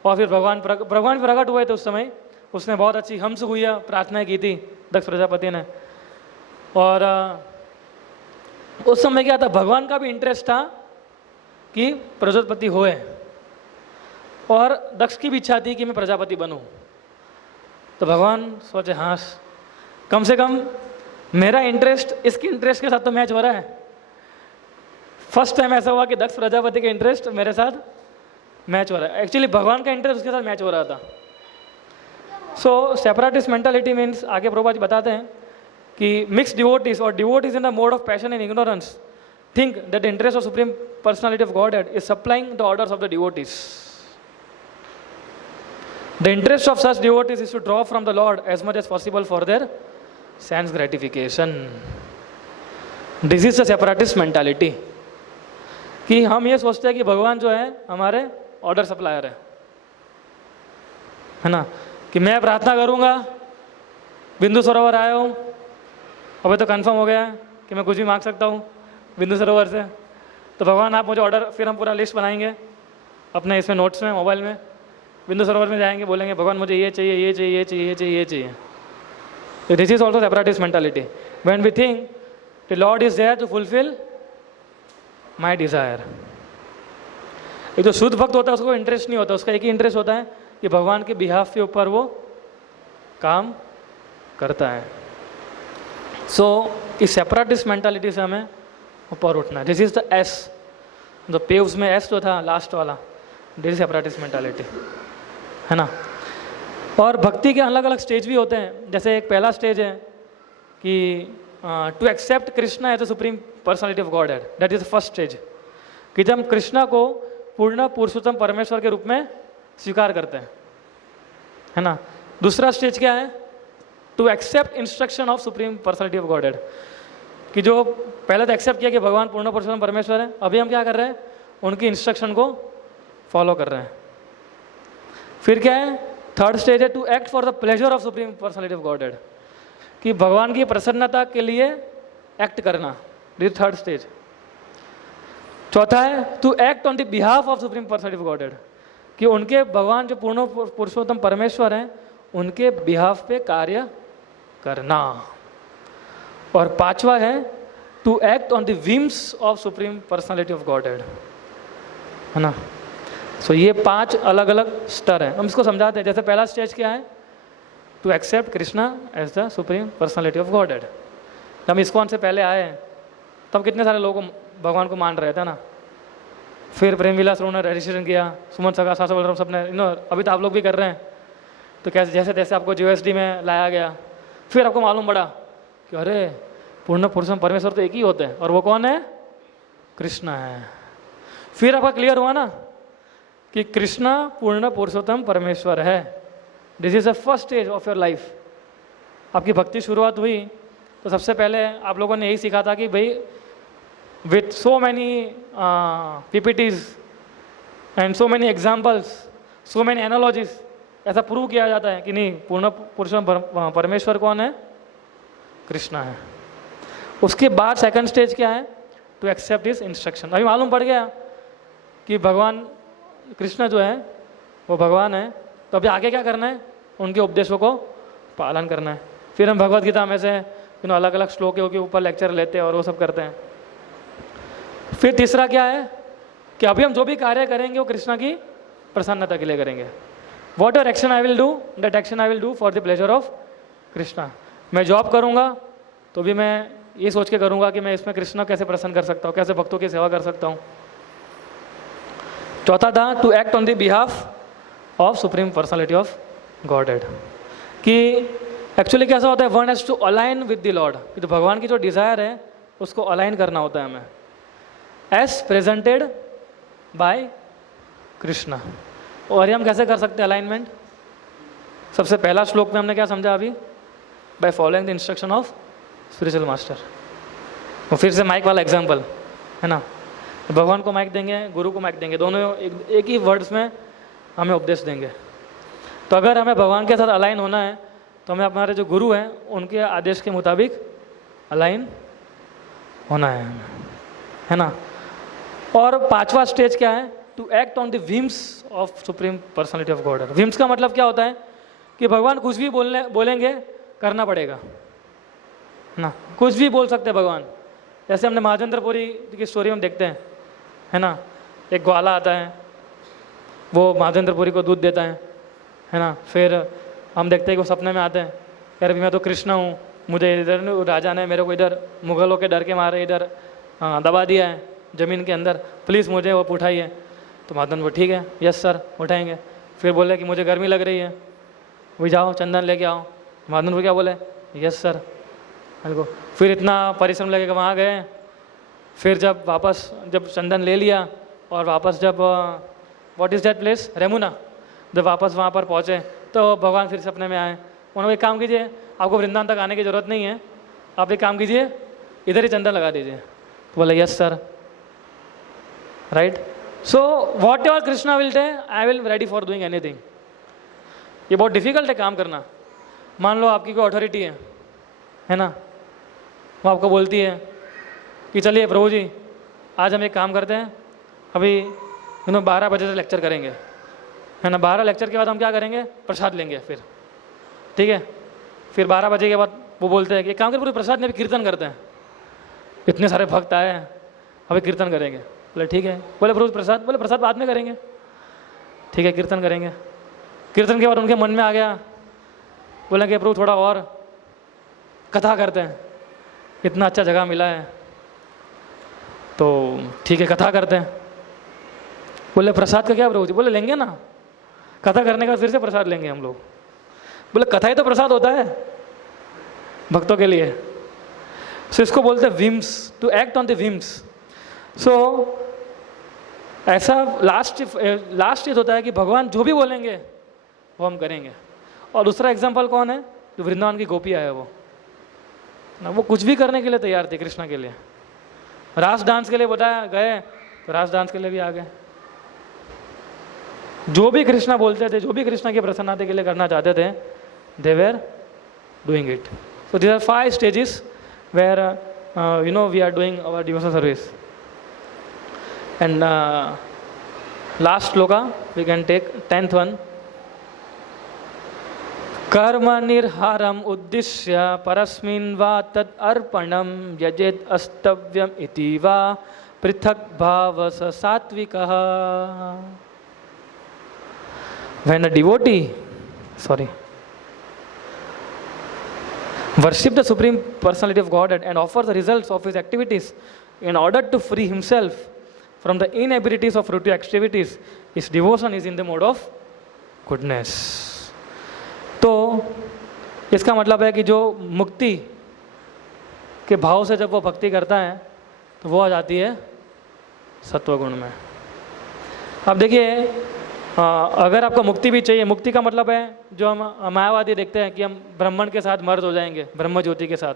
और फिर भगवान प्रकट हुए थे उस समय, उसने बहुत अच्छी हंस हुई प्रार्थना की थी दक्ष प्रजापति ने। और उस समय क्या था, भगवान का भी इंटरेस्ट था कि प्रजापति होए और दक्ष की भी इच्छा थी कि मैं प्रजापति बनूं। तो भगवान सोचे हाँ कम से कम मेरा इंटरेस्ट इसके इंटरेस्ट के साथ तो मैच हो रहा है। फर्स्ट टाइम ऐसा हुआ कि दक्ष प्रजापति का इंटरेस्ट मेरे साथ मैच हो रहा है। एक्चुअली भगवान का इंटरेस्ट उसके साथ मैच हो रहा था। सो सेपरेटिस्ट मेंटालिटी मीन्स, आगे प्रभुपाद जी बताते हैं कि मिक्स डिवोटीज और devotees in the mode of passion and ignorance think that the interest of supreme personality of godhead is supplying the orders of the devotees. The interest of such devotees is to draw from the Lord as much as possible for their sense gratification. This is the separatist mentality. कि हम ये सोचते हैं कि भगवान जो है हमारे ऑर्डर सप्लायर है ना, कि मैं प्रार्थना करूँगा, बिंदु सरोवर आया हूँ, अभी तो कंफर्म हो गया है कि मैं कुछ भी मांग सकता हूँ बिंदु सरोवर से, तो भगवान आप मुझे ऑर्डर, फिर हम पूरा लिस्ट बनाएंगे अपने इसमें नोट्स में, मोबाइल में, बिंदु सरोवर में जाएंगे, बोलेंगे भगवान मुझे ये चाहिए, ये चाहिए, ये चाहिए, ये चाहिए, ये चाहिए। तो this is also separatist mentality when we think the lord is there to fulfil my desire. एक जो शुद्ध भक्त होता है उसको इंटरेस्ट नहीं होता, उसका एक ही इंटरेस्ट होता है कि भगवान के बिहाफ के ऊपर वो काम करता है। सो इस सेपरेटिस्ट मेंटालिटी से हमें ऊपर उठना है। दिस इज द एस, जो पेव्स में एस जो था लास्ट वाला, दिस इज सेपरेटिस्ट मेंटालिटी, है ना। और भक्ति के अलग अलग स्टेज भी होते हैं। जैसे एक पहला स्टेज है कि to accept Krishna as a supreme personality of Godhead, that is the first stage, कि जब हम कृष्णा को पूर्ण पुरुषोत्तम परमेश्वर के रूप में स्वीकार करते हैं, है ना। दूसरा स्टेज क्या है, to accept instruction of supreme personality of Godhead, कि जो पहले तो एक्सेप्ट किया कि भगवान पूर्ण पुरुषोत्तम परमेश्वर है, अभी हम क्या कर रहे हैं, उनकी इंस्ट्रक्शन को फॉलो कर रहे हैं। फिर क्या है, थर्ड स्टेज है to act for the pleasure of supreme personality of Godhead, कि भगवान की प्रसन्नता के लिए एक्ट करना, दिस थर्ड स्टेज। चौथा है to act on the behalf of supreme personality of Godhead, कि उनके भगवान जो पूर्ण पुरुषोत्तम परमेश्वर हैं उनके बिहाफ पे कार्य करना। और पांचवा है to act on the whims of supreme personality of Godhead, है ना। सो ये 5 अलग अलग स्तर हैं, हम इसको समझाते हैं। जैसे पहला स्टेज क्या है, to accept Krishna as the supreme personality of Godhead. हम इस्कॉन से पहले आए तब कितने सारे लोग भगवान को मान रहे थे ना। फिर प्रेम विलास उन्होंने रजिस्ट्रेशन किया, सुमन सगा सासा बलराम सबने, अभी तो आप लोग भी कर रहे हैं। तो कैसे जैसे तैसे आपको जीएसडी में लाया गया, फिर आपको मालूम पड़ा कि अरे पूर्ण पुरुषोत्तम परमेश्वर तो एक ही होते हैं, और वो कौन है, कृष्णा है। फिर आपका क्लियर हुआ ना कि कृष्णा पूर्ण पुरुषोत्तम परमेश्वर है। This is the first stage of your life. आपकी भक्ति शुरुआत हुई तो सबसे पहले आप लोगों ने यही सीखा था कि भाई with so many PPTs and so many examples, so many analogies, ऐसा प्रूव किया जाता है कि नहीं, पूर्ण पुरुषोत्तम परमेश्वर कौन है, कृष्णा है। उसके बाद सेकंड स्टेज क्या है, टू एक्सेप्ट हिज इंस्ट्रक्शन। अभी मालूम पड़ गया कि भगवान कृष्ण जो है वो भगवान है, तो अभी आगे क्या करना है, उनके उपदेशों को पालन करना है। फिर हम भगवद गीता में से अलग अलग श्लोकों के ऊपर लेक्चर लेते हैं और वो सब करते हैं। फिर तीसरा क्या है कि अभी हम जो भी कार्य करेंगे वो कृष्णा की प्रसन्नता के लिए करेंगे। What ever action I will do, that action I will do for the pleasure of Krishna. मैं जॉब करूँगा तो भी मैं ये सोच के करूँगा कि मैं इसमें कृष्णा कैसे प्रसन्न कर सकता हूँ, कैसे भक्तों की सेवा कर सकता हूँ। चौथा था to act on the behalf of supreme personality of Godhead, कि एक्चुअली कैसा होता है, one has to align with the lord, तो भगवान की जो डिज़ायर है उसको अलाइन करना होता है हमें, एज प्रेजेंटेड बाय कृष्णा। और ये हम कैसे कर सकते हैं अलाइनमेंट, सबसे पहला श्लोक में हमने क्या समझा अभी, by following the instruction of spiritual master. वो फिर से माइक वाला एग्जाम्पल है ना, भगवान को माइक देंगे, गुरु को माइक देंगे, दोनों एक ही वर्ड्स में हमें उपदेश देंगे। तो अगर हमें भगवान के साथ अलाइन होना है तो हमें हमारे जो गुरु हैं उनके आदेश के मुताबिक अलाइन होना है ना। और पांचवा स्टेज क्या है? To act on the whims of supreme personality of God. Whims का मतलब क्या होता है कि भगवान कुछ भी बोलेंगे करना पड़ेगा ना, कुछ भी बोल सकते हैं भगवान। जैसे हमने महाजेंद्रपुरी की स्टोरी में देखते हैं, है ना, एक ग्वाला आता है, वो महाजेंद्रपुरी को दूध देता है ना। फिर हम देखते हैं कि वो सपने में आते हैं, यार मैं तो कृष्ण हूँ, मुझे इधर राजा ने मेरे को इधर मुगलों के डर के मारे इधर दबा दिया है ज़मीन के अंदर, प्लीज़ मुझे वो उठाइए। तो महाजन वो ठीक है, यस सर उठाएंगे। फिर बोले कि मुझे गर्मी लग रही है, वही जाओ चंदन लेके आओ। महाजन वो क्या बोले, यस सर। को फिर इतना परिश्रम लगेगा, वहाँ गए। फिर जब चंदन ले लिया और वापस जब what is that place, Remuna, जब वापस वहाँ पर पहुँचे तो भगवान फिर सपने में आए। उन्होंने एक काम कीजिए, आपको वृंदावन तक आने की ज़रूरत नहीं है, आप एक काम कीजिए इधर ही चंदन लगा दीजिए। तो बोले yes sir, right. So what ever Krishna will day I will ready for doing anything. ये बहुत डिफिकल्ट है काम करना। मान लो आपकी कोई अथॉरिटी है ना, वो आपको बोलती है कि चलिए प्रभु जी आज हम एक काम करते हैं, अभी 12 बजे से लेक्चर करेंगे, है ना। 12 लेक्चर के बाद हम क्या करेंगे, प्रसाद लेंगे फिर, ठीक है। फिर 12 बजे के बाद वो बोलते हैं कि एक काम कर पूरे प्रसाद में भी कीर्तन करते हैं, इतने सारे भक्त आए हैं, अभी कीर्तन करेंगे। बोले ठीक है। बोले प्रभु प्रसाद, बोले प्रसाद बाद में करेंगे, ठीक है कीर्तन करेंगे। कीर्तन के बाद उनके मन में आ गया, बोले कि प्रभु थोड़ा और कथा करते हैं, इतना अच्छा जगह मिला है तो ठीक है कथा करते हैं। बोले प्रसाद का क्या प्रभु जी? बोले लेंगे ना, कथा करने का फिर से प्रसाद लेंगे हम लोग। बोले कथा ही तो प्रसाद होता है भक्तों के लिए। सो इसको बोलते हैं whims, to act on the whims. So ऐसा लास्ट स्टेज होता है कि भगवान जो भी बोलेंगे वो हम करेंगे। और दूसरा एग्जाम्पल कौन है? जो वृंदावन की गोपियाँ है वो ना, वो कुछ भी करने के लिए तैयार थी कृष्णा के लिए। रास डांस के लिए बताया गए तो रास डांस के लिए भी आ गए। जो भी कृष्णा बोलते थे, जो भी कृष्णा की प्रसन्नता के लिए करना चाहते थे, they were doing it. So these are 5 stages where we are doing our devotional service. And last shloka we can take 10th one. कर्म निर्हारम उद्दिश्य परस्मिन् वा तद अर्पणम यजेत अस्तव्यम इति वा पृथक भाव स सात्विकः। When a devotee, worship the Supreme Personality of Godhead and offer the results of his activities in order to free himself from the inabilities of fruitive activities, his devotion is in the mode of goodness. तो इसका मतलब है कि जो मुक्ति के भाव से जब वो भक्ति करता है तो वो आ जाती है सत्वगुण में। अब देखिए, अगर आपको मुक्ति भी चाहिए, मुक्ति का मतलब है जो हम मायावादी देखते हैं कि हम ब्राह्मण के साथ मर्ज हो जाएंगे, ब्रह्म ज्योति के साथ,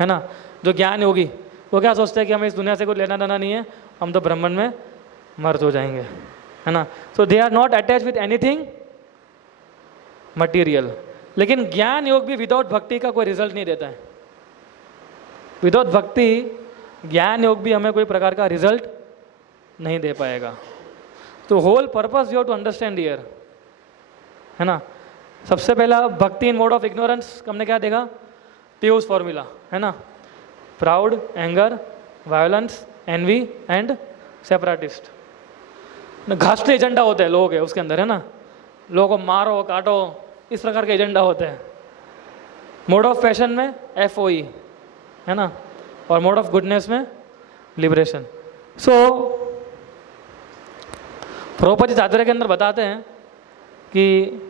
है ना। जो ज्ञान योगी वो क्या सोचते हैं कि हमें इस दुनिया से कुछ लेना देना नहीं है, हम तो ब्राह्मण में मर्ज हो जाएंगे, है ना। So they are not attach with anything material. लेकिन ज्ञान योग भी विदाउट भक्ति का कोई रिजल्ट नहीं देता है। विदाउट भक्ति ज्ञान योग भी हमें कोई प्रकार का रिजल्ट नहीं दे पाएगा। तो whole purpose you have to understand here, है ना। सबसे पहला भक्ति इन मोड ऑफ इग्नोरेंस हमने क्या देखा, प्यूस फॉर्मूला, है ना। Proud, anger, violence, envy and separatist. घातक एजेंडा होते हैं लोगों के उसके अंदर, है ना। लोगों को मारो काटो, इस प्रकार के एजेंडा होते हैं। मोड ऑफ पैशन में FOE, है ना, और मोड ऑफ गुडनेस में लिबरेशन। सो प्रभुपाद जी चातुर्य के अंदर बताते हैं कि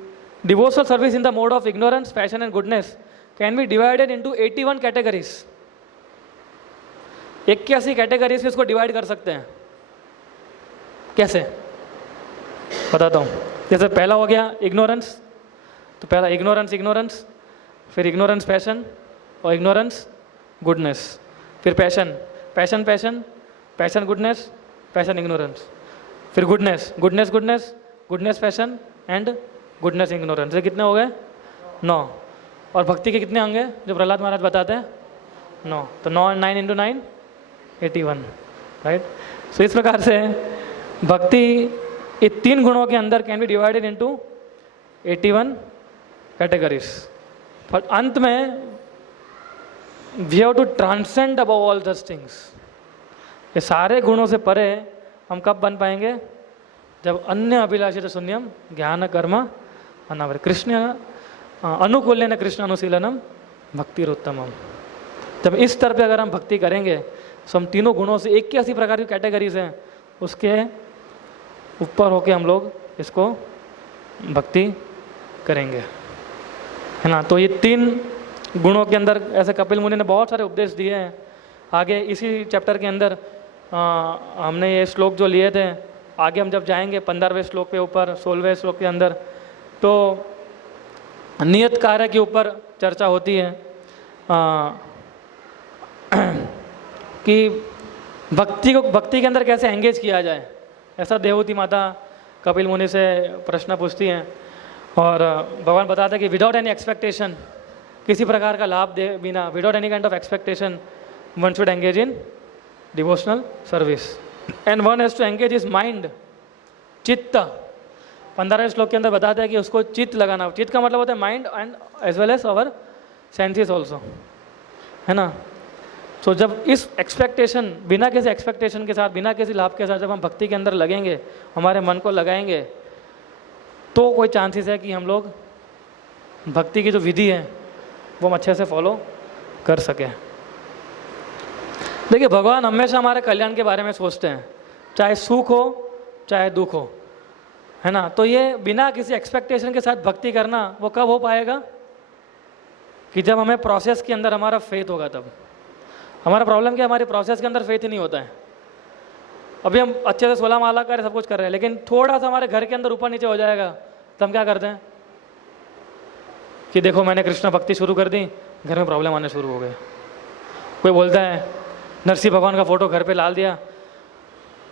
devotional service in the mode of ignorance, passion and goodness can be divided into 81 categories. 81 categories में इसको डिवाइड कर सकते हैं। कैसे बताता हूँ। जैसे पहला हो गया इग्नोरेंस, तो पहला इग्नोरेंस, फिर इग्नोरेंस पैशन और इग्नोरेंस गुडनेस, फिर पैशन गुडनेस, पैशन इग्नोरेंस। फिर goodness, goodness goodness, goodness passion and goodness ignorance, ये कितने हो गए? 9। और भक्ति के कितने अंग हैं जो प्रहलाद महाराज बताते हैं? 9। तो 9 9 इंटू 9 81, राइट। सो इस प्रकार से भक्ति ये 3 गुणों के अंदर can be divided into 81 categories. पर अंत में we have to transcend above all this things. ये सारे गुणों से परे हम कब बन पाएंगे? जब अन्य अभिलाषित शून्यम ज्ञान कर्म अनावर कृष्ण अनुकूल्यन कृष्ण अनुशीलनम भक्तिरुत्तमम। जब इस स्तर पे अगर हम भक्ति करेंगे तो हम तीनों गुणों से 81 प्रकार की कैटेगरीज हैं, उसके ऊपर होके हम लोग इसको भक्ति करेंगे, है ना। तो ये 3 गुणों के अंदर ऐसे कपिल मुनि ने बहुत सारे उपदेश दिए हैं। आगे इसी चैप्टर के अंदर हमने ये श्लोक जो लिए थे, आगे हम जब जाएंगे 15वें श्लोक के ऊपर, 16वें श्लोक के अंदर, तो नियत कार्य के ऊपर चर्चा होती है कि भक्ति के अंदर कैसे एंगेज किया जाए। ऐसा देवहूति माता कपिल मुनि से प्रश्न पूछती हैं और भगवान बताते हैं कि विदाउट एनी एक्सपेक्टेशन, किसी प्रकार का लाभ दे बिना, without any kind of expectation, one should engage in devotional service and one has to engage his mind, चित्त। 15वें श्लोक के अंदर बताते हैं कि उसको चित्त लगाना। चित्त का मतलब होता है mind and as well as our senses also, है ना। तो जब इस एक्सपेक्टेशन, बिना किसी एक्सपेक्टेशन के साथ, बिना किसी लाभ के साथ जब हम भक्ति के अंदर लगेंगे, हमारे मन को लगाएंगे, तो कोई चांसेस है कि हम लोग भक्ति की जो विधि है वो हम अच्छे से फॉलो कर सकें। देखिए, भगवान हमेशा हमारे कल्याण के बारे में सोचते हैं, चाहे सुख हो चाहे दुख हो, है ना। तो ये बिना किसी एक्सपेक्टेशन के साथ भक्ति करना वो कब हो पाएगा? कि जब हमें प्रोसेस के अंदर हमारा फेथ होगा। तब हमारा प्रॉब्लम क्या है? हमारे प्रोसेस के अंदर फेथ ही नहीं होता है। अभी हम अच्छे से 16 माला कर सब कुछ कर रहे हैं, लेकिन थोड़ा सा हमारे घर के अंदर ऊपर नीचे हो जाएगा तो हम क्या करते हैं कि देखो मैंने कृष्ण भक्ति शुरू कर दी, घर में प्रॉब्लम आने शुरू हो गए। कोई बोलता है नरसिंह भगवान का फोटो घर पे डाल दिया,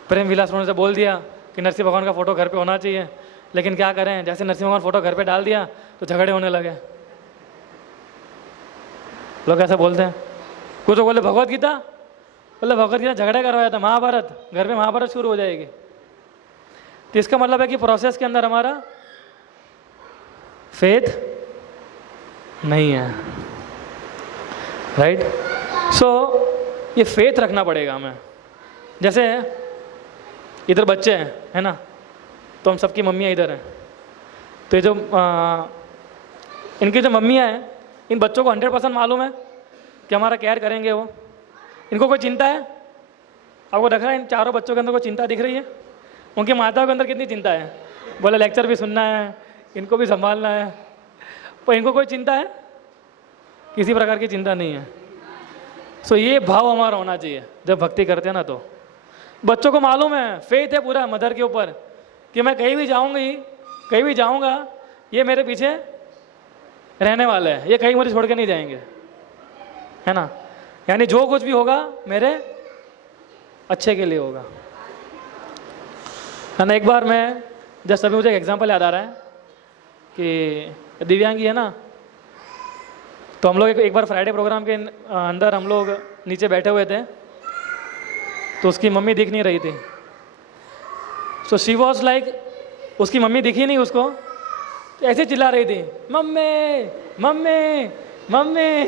प्रेम विलास उन्होंने से बोल दिया कि नरसिंह भगवान का फोटो घर पे होना चाहिए, लेकिन क्या करें, जैसे नरसिंह भगवान फोटो घर पे डाल दिया तो झगड़े होने लगे। लोग ऐसा बोलते हैं। कुछ तो बोले भगवत गीता, बोले भगवत गीता झगड़ा करवाया था, महाभारत, घर में महाभारत शुरू हो जाएगी। तो इसका मतलब है कि प्रोसेस के अंदर हमारा फेथ नहीं है, राइट। सो ये फेथ रखना पड़ेगा हमें। जैसे इधर बच्चे हैं, है ना, तो हम सबकी मम्मियाँ इधर हैं, तो ये जो इनकी जो मम्मियाँ हैं, इन बच्चों को 100% मालूम है कि हमारा केयर करेंगे वो। इनको कोई चिंता है? आपको देख रहा है इन चारों बच्चों के अंदर कोई चिंता दिख रही है? उनकी माताओं के अंदर कितनी चिंता है? बोले लेक्चर भी सुनना है, इनको भी संभालना है, पर इनको कोई चिंता है? किसी प्रकार की चिंता नहीं है। सो ये भाव हमारा होना चाहिए जब भक्ति करते हैं ना। तो बच्चों को मालूम है, फेथ है पूरा मदर के ऊपर कि मैं कहीं भी जाऊंगी, कहीं भी जाऊंगा, ये मेरे पीछे रहने वाले हैं, ये कहीं मुझे छोड़ के नहीं जाएंगे, है ना। यानी जो कुछ भी होगा मेरे अच्छे के लिए होगा, है ना। एक बार मैं जस्ट अभी मुझे एक एग्जांपल याद आ रहा है कि दिव्यांगी है ना, तो हम लोग एक बार फ्राइडे प्रोग्राम के अंदर हम लोग नीचे बैठे हुए थे, तो उसकी मम्मी दिख नहीं रही थी। सो शी वॉज लाइक, उसकी मम्मी दिखी नहीं उसको, तो ऐसे चिल्ला रही थी मम्मी मम्मी मम्मी।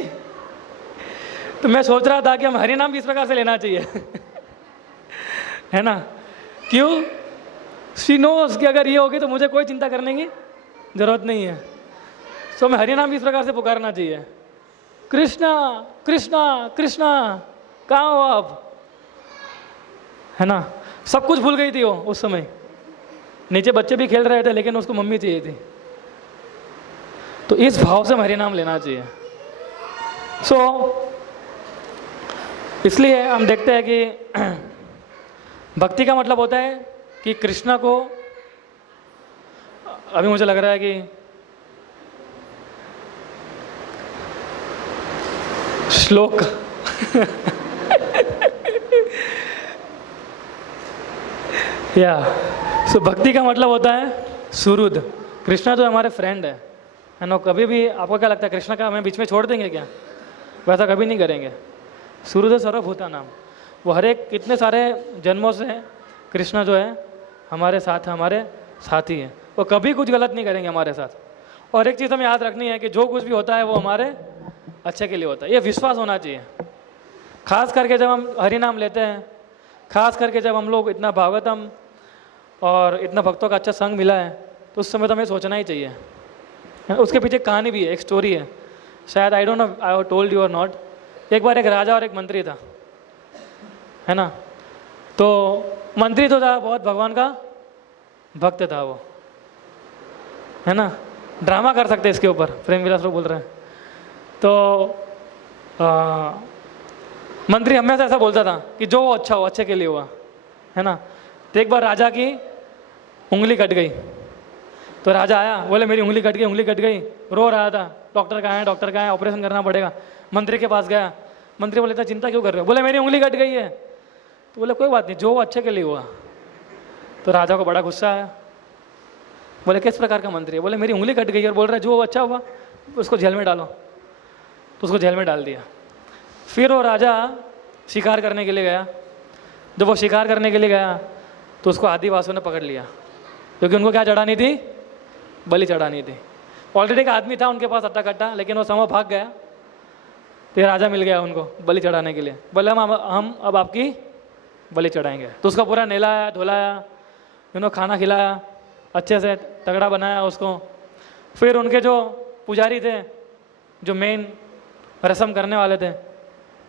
तो मैं सोच रहा था कि हम हरि नाम किस प्रकार से लेना चाहिए है ना। क्यों? शी नोज कि अगर ये होगी तो मुझे कोई चिंता करने की जरूरत नहीं है। सो मैं हरि नाम इस प्रकार से पुकारना चाहिए, कृष्णा कृष्णा कृष्णा, कहाँ हो आप, है ना। सब कुछ भूल गई थी वो उस समय। नीचे बच्चे भी खेल रहे थे, लेकिन उसको मम्मी चाहिए थी। तो इस भाव से हरि नाम लेना चाहिए। सो इसलिए हम देखते हैं कि भक्ति का मतलब होता है कि कृष्णा को, अभी मुझे लग रहा है कि श्लोक या सो भक्ति का मतलब होता है सुहृद। कृष्णा जो हमारे फ्रेंड है ना, कभी भी आपको क्या लगता है कृष्णा का हमें बीच में छोड़ देंगे क्या? वैसा कभी नहीं करेंगे। सुहृद सर्वभूता नाम, वो हर एक कितने सारे जन्मों से कृष्णा जो है हमारे साथ है, हमारे साथी हैं, वो कभी कुछ गलत नहीं करेंगे हमारे साथ। और एक चीज़ हमें याद रखनी है कि जो कुछ भी होता है वो हमारे अच्छे के लिए होता है, ये विश्वास होना चाहिए। खास करके जब हम हरि नाम लेते हैं, खास करके जब हम लोग इतना भागवतम और इतना भक्तों का अच्छा संग मिला है, तो उस समय तो हमें सोचना ही चाहिए। उसके पीछे कहानी भी है, एक स्टोरी है, शायद I don't know I told you और नॉट। एक बार एक राजा और एक मंत्री था, है ना। तो मंत्री तो था बहुत भगवान का भक्त था वो, है ना। ड्रामा कर सकते इसके ऊपर, प्रेम विलास लोग बोल रहे हैं। तो मंत्री हमेशा ऐसा बोलता था कि जो वो अच्छा हो, अच्छे के लिए हुआ, है ना। तो एक बार राजा की उंगली कट गई, तो राजा आया, बोले मेरी उंगली कट गई, उंगली कट गई, रो रहा था। डॉक्टर कहाँ है, डॉक्टर कहाँ है, ऑपरेशन करना पड़ेगा। मंत्री के पास गया, मंत्री बोले इतना चिंता क्यों कर रहे हो? बोले मेरी उंगली कट गई है। तो बोले कोई बात नहीं, जो वो अच्छे के लिए हुआ। तो राजा को बड़ा गुस्सा आया, बोले किस प्रकार का मंत्री है? बोले मेरी उंगली कट गई और बोल रहा है जो वो अच्छा हुआ उसको जेल में डालो। तो उसको जेल में डाल दिया। फिर वो राजा शिकार करने के लिए गया। जब वो शिकार करने के लिए गया तो उसको आदिवासियों ने पकड़ लिया, क्योंकि उनको क्या चढ़ानी थी? बलि चढ़ानी थी। ऑलरेडी एक आदमी था उनके पास अट्टा कट्टा, लेकिन वो समय भाग गया। तो राजा मिल गया उनको बलि चढ़ाने के लिए, बोले हम अब आपकी बलि चढ़ाएंगे। तो उसको पूरा नहलाया धुलाया, खाना खिलाया, अच्छे से तगड़ा बनाया उसको। फिर उनके जो पुजारी थे, जो मेन रस्म करने वाले थे,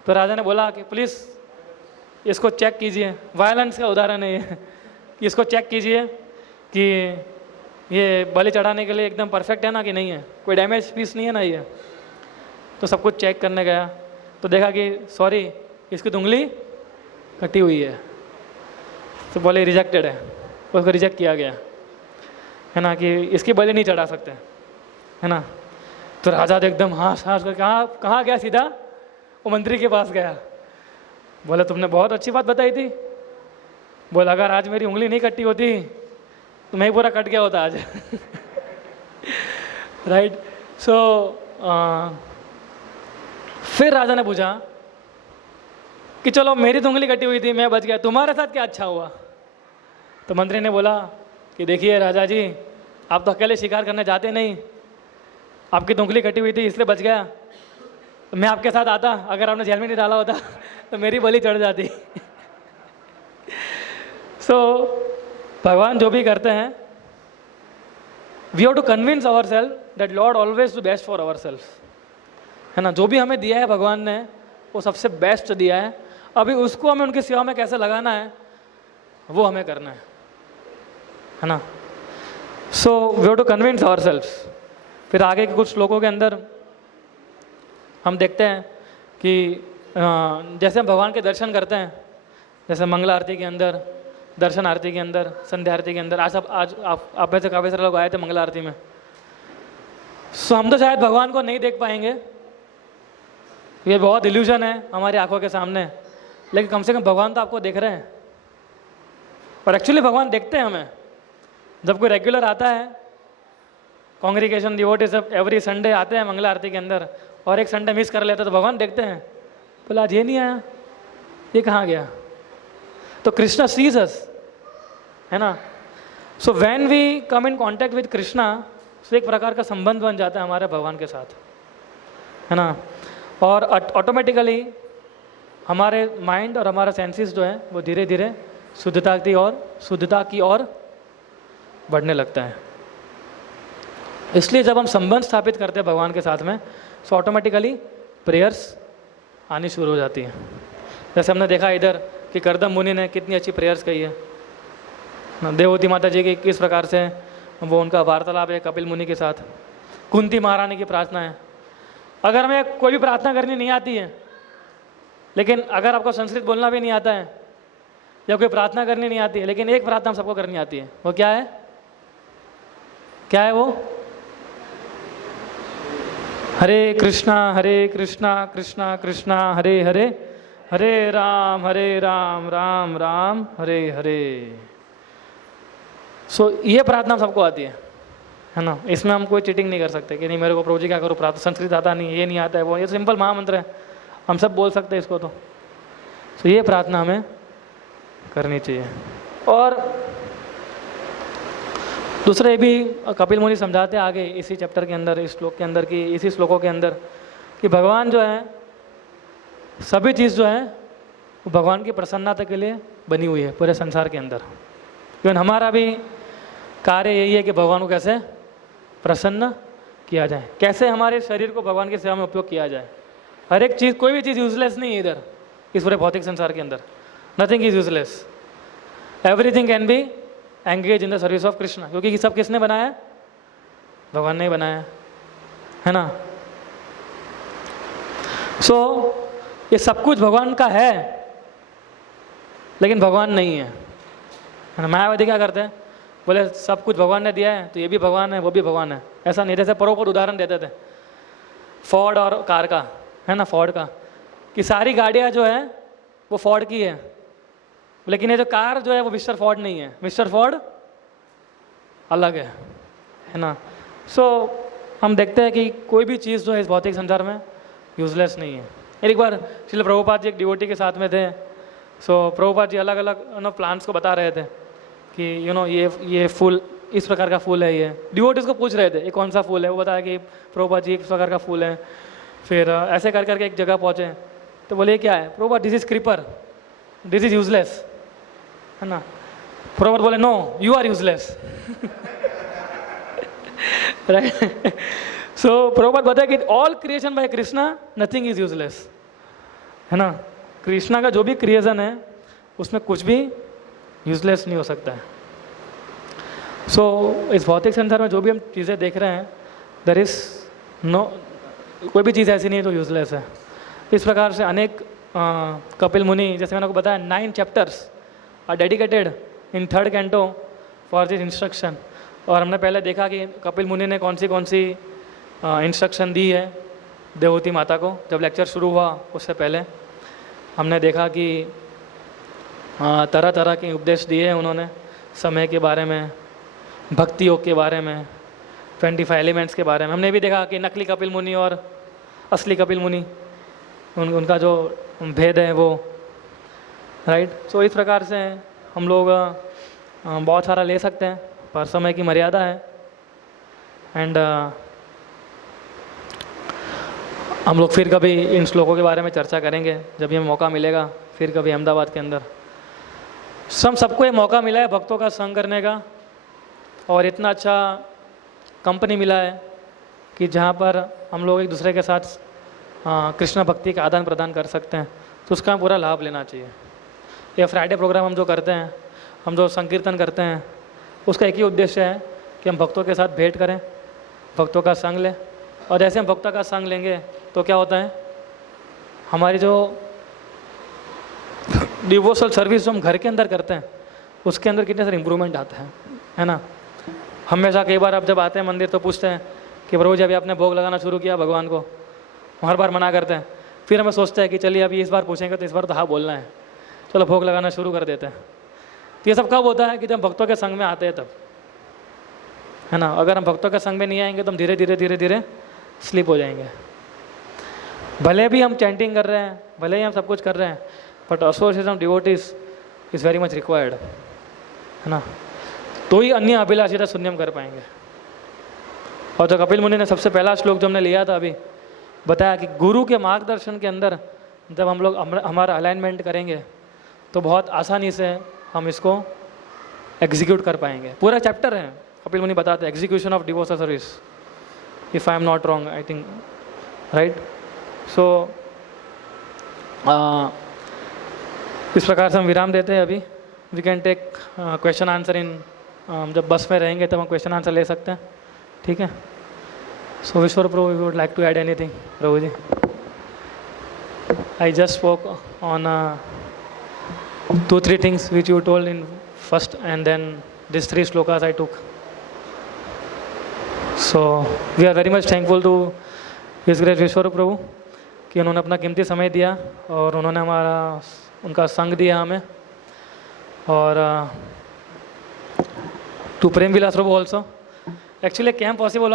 तो राजा ने बोला कि प्लीज़ इसको चेक कीजिए, वायलेंस का उदाहरण है ये, कि इसको चेक कीजिए कि ये बलि चढ़ाने के लिए एकदम परफेक्ट है ना कि नहीं है, कोई डैमेज पीस नहीं है ना ये। तो सब कुछ चेक करने गया तो देखा कि सॉरी इसकी तो उंगली कटी हुई है। तो बोले रिजेक्टेड है, उसको रिजेक्ट किया गया, है ना, कि इसकी बलि नहीं चढ़ा सकते, है ना। तो राजा तो एकदम हाँस कर कहाँ गया, सीधा वो मंत्री के पास गया। बोला तुमने बहुत अच्छी बात बताई थी। बोला अगर आज मेरी उंगली नहीं कटी होती तो मैं ही पूरा कट गया होता आज। राइट। सो फिर राजा ने पूछा कि चलो मेरी तो उंगली कटी हुई थी, मैं बच गया, तुम्हारे साथ क्या अच्छा हुआ? तो मंत्री ने बोला कि देखिए राजा जी, आप तो अकेले शिकार करने जाते नहीं, आपकी तो उंगली कटी हुई थी इसलिए बच गया। तो मैं आपके साथ आता, अगर आपने जेल में नहीं डाला होता तो मेरी बलि चढ़ जाती। सो भगवान जो भी करते हैं, we have to convince our self that lord always do best for our self, है ना। जो भी हमें दिया है भगवान ने वो सबसे बेस्ट दिया है, अभी उसको हमें उनकी सेवा में कैसे लगाना है वो हमें करना है ना। So we have to convince our self. फिर आगे के कुछ लोगों के अंदर हम देखते हैं कि जैसे हम भगवान के दर्शन करते हैं, जैसे मंगला आरती के अंदर, दर्शन आरती के अंदर, संध्या आरती के अंदर, आज आप में से काफ़ी सारे लोग आए थे मंगला आरती में। सो हम तो शायद भगवान को नहीं देख पाएंगे, ये बहुत इल्यूजन है हमारी आंखों के सामने, लेकिन कम से कम भगवान तो आपको देख रहे हैं। और एक्चुअली भगवान देखते हैं हमें। जब कोई रेगुलर आता है, कांग्रीगेशन डिवोटी सब एवरी संडे आते हैं मंगला आरती के अंदर, और एक संडे मिस कर लेते तो भगवान देखते हैं, बोला आज ये नहीं आया, ये कहाँ गया? तो कृष्णा सीज अस, है ना। So when we come in contact with Krishna, तो एक प्रकार का संबंध बन जाता है हमारे भगवान के साथ, है ना। और ऑटोमेटिकली हमारे माइंड और हमारा सेंसेस जो है वो धीरे धीरे शुद्धता की ओर बढ़ने लगता है। इसलिए जब हम संबंध स्थापित करते हैं भगवान के साथ में, तो ऑटोमेटिकली प्रेयर्स आनी शुरू हो जाती हैं। जैसे हमने देखा इधर कि करदम मुनि ने कितनी अच्छी प्रेयर्स कही है, देवती माता जी की किस प्रकार से वो उनका वार्तालाप है कपिल मुनि के साथ, कुंती महारानी की प्रार्थना है। अगर हमें कोई भी प्रार्थना करनी नहीं आती है, लेकिन अगर आपको संस्कृत बोलना भी नहीं आता है या कोई प्रार्थना करनी नहीं आती है, लेकिन एक प्रार्थना हम सबको करनी आती है, वो क्या है? क्या है वो? हरे कृष्णा कृष्णा कृष्णा हरे हरे, हरे राम राम राम हरे हरे। सो ये प्रार्थना सबको आती है ना, इसमें हम कोई चीटिंग नहीं कर सकते कि नहीं मेरे को प्रभु जी क्या करो प्रार्थना, संस्कृत आता नहीं, ये नहीं आता है वो, ये सिंपल महामंत्र है, हम सब बोल सकते हैं इसको। तो ये प्रार्थना हमें करनी चाहिए। और दूसरे भी कपिल मुनि समझाते हैं आगे इसी चैप्टर के अंदर, इस श्लोक के अंदर की, इसी श्लोकों के अंदर, कि भगवान जो है सभी चीज़ जो है वो भगवान की प्रसन्नता के लिए बनी हुई है पूरे संसार के अंदर। इवन हमारा भी कार्य यही है कि भगवान को कैसे प्रसन्न किया जाए, कैसे हमारे शरीर को भगवान की सेवा में उपयोग किया जाए। हर एक चीज़, कोई भी चीज़ यूजलेस नहीं है इधर इस पूरे भौतिक संसार के अंदर। Nothing is useless, everything can be engage in the service of Krishna, क्योंकि सब किसने बनाया है? भगवान ने ही बनाया है ना। सो ये सब कुछ भगवान का है, लेकिन भगवान नहीं है ना। मायावादी क्या करते हैं, बोले सब कुछ भगवान ने दिया है तो ये भी भगवान है वो भी भगवान है। ऐसा नहीं, जैसे परोपर उदाहरण देते थे फोर्ड और कार का, है ना, फोर्ड का, कि सारी गाड़ियाँ जो है वो फोर्ड की है, लेकिन ये जो कार जो है वो मिस्टर फोर्ड नहीं है, मिस्टर फोर्ड अलग है ना। सो हम देखते हैं कि कोई भी चीज़ जो है इस भौतिक संसार में यूजलेस नहीं है। एक बार श्रील प्रभुपाद जी एक डिवोटी के साथ में थे। सो प्रभुपाद जी अलग अलग प्लांट्स को बता रहे थे कि ये फूल इस प्रकार का फूल है। ये डिवोटीज को पूछ रहे थे ये कौन सा फूल है, वो बताया कि प्रभुपाद जी इस प्रकार का फूल है। फिर ऐसे कर करके एक जगह पहुँचे तो बोले क्या है? Prabhupada this is creeper, this is useless, है ना। प्रभुपाद बोले no you are useless, right. So Prabhupada बताया कि all creation by Krishna nothing is useless, है ना। कृष्णा का जो भी क्रिएशन है उसमें कुछ भी यूजलेस नहीं हो सकता है। सो इस भौतिक संसार में जो भी हम चीज़ें देख रहे हैं, देयर इज नो, कोई भी चीज़ ऐसी नहीं है जो यूजलेस है। इस प्रकार से अनेक कपिल मुनि, जैसे मैंने आपको बताया 9 chapters are dedicated in 3rd canto for this instruction. और हमने पहले देखा कि कपिल मुनि ने कौन सी इंस्ट्रक्शन दी है देवहूति माता को। जब लेक्चर शुरू हुआ उससे पहले हमने देखा कि तरह तरह के उपदेश दिए हैं उन्होंने, समय के बारे में, भक्ति योग के बारे में, 25 एलिमेंट्स के बारे में। हमने भी देखा कि नकली कपिल मुनि और असली कपिल मुनि, उनका जो भेद है वो, राइट। सो इस प्रकार से हम लोग बहुत सारा ले सकते हैं, पर समय की मर्यादा है। एंड हम लोग फिर कभी इन श्लोकों के बारे में चर्चा करेंगे जब भी हमें मौका मिलेगा, फिर कभी अहमदाबाद के अंदर। सबको ये मौका मिला है भक्तों का संग करने का, और इतना अच्छा कंपनी मिला है कि जहाँ पर हम लोग एक दूसरे के साथ कृष्ण भक्ति का आदान प्रदान कर सकते हैं, तो उसका पूरा लाभ लेना चाहिए। ये फ्राइडे प्रोग्राम हम जो करते हैं, हम जो संकीर्तन करते हैं, उसका एक ही उद्देश्य है कि हम भक्तों के साथ भेंट करें, भक्तों का संग लें। और जैसे हम भक्तों का संग लेंगे तो क्या होता है, हमारी जो डिवोशनल सर्विस जो हम घर के अंदर करते हैं उसके अंदर कितने सारे इम्प्रूवमेंट आता है ना। हमेशा कई बार आप जब आते हैं मंदिर तो पूछते हैं कि प्रभु जी अभी आपने भोग लगाना शुरू किया भगवान को, हर बार मना करते हैं। फिर हमें सोचते हैं कि चलिए अभी इस बार पूछेंगे तो इस बार तो हाँ बोलना है, चलो भोग लगाना शुरू कर देते हैं। तो ये सब कब होता है कि जब भक्तों के संग में आते हैं तब, है ना। अगर हम भक्तों के संग में नहीं आएंगे तो हम धीरे धीरे स्लिप हो जाएंगे। भले भी हम चैंटिंग कर रहे हैं, भले ही हम सब कुछ कर रहे हैं, but association of devotees is very much required, है ना। तो ही अन्य अभिलाषिता शून्य हम कर पाएंगे। और जो कपिल मुनि ने सबसे पहला श्लोक जो हमने लिया था अभी, बताया कि गुरु के मार्गदर्शन के अंदर जब हम लोग हमारा अलाइनमेंट करेंगे तो बहुत आसानी से हम इसको एग्जीक्यूट कर पाएंगे। पूरा चैप्टर है, कपिल मुनि बताते हैं execution of devotional service, if I am not wrong, I think, right. So इस प्रकार से हम विराम देते हैं अभी। We can take question answer in, जब बस में रहेंगे तब हम क्वेश्चन आंसर ले सकते हैं, ठीक है। So Vishwar Prabhu, we would like to add anything Prabhu ji? I just spoke on 2-3 things which you told in first, and then these 3 shlokas I took. So we are very much thankful to His Grace विश्वरूप प्रभु कि उन्होंने अपना कीमती समय दिया और उन्होंने उनका संग दिया हमें। और to Prem Vilas Prabhu also. Actually, came possible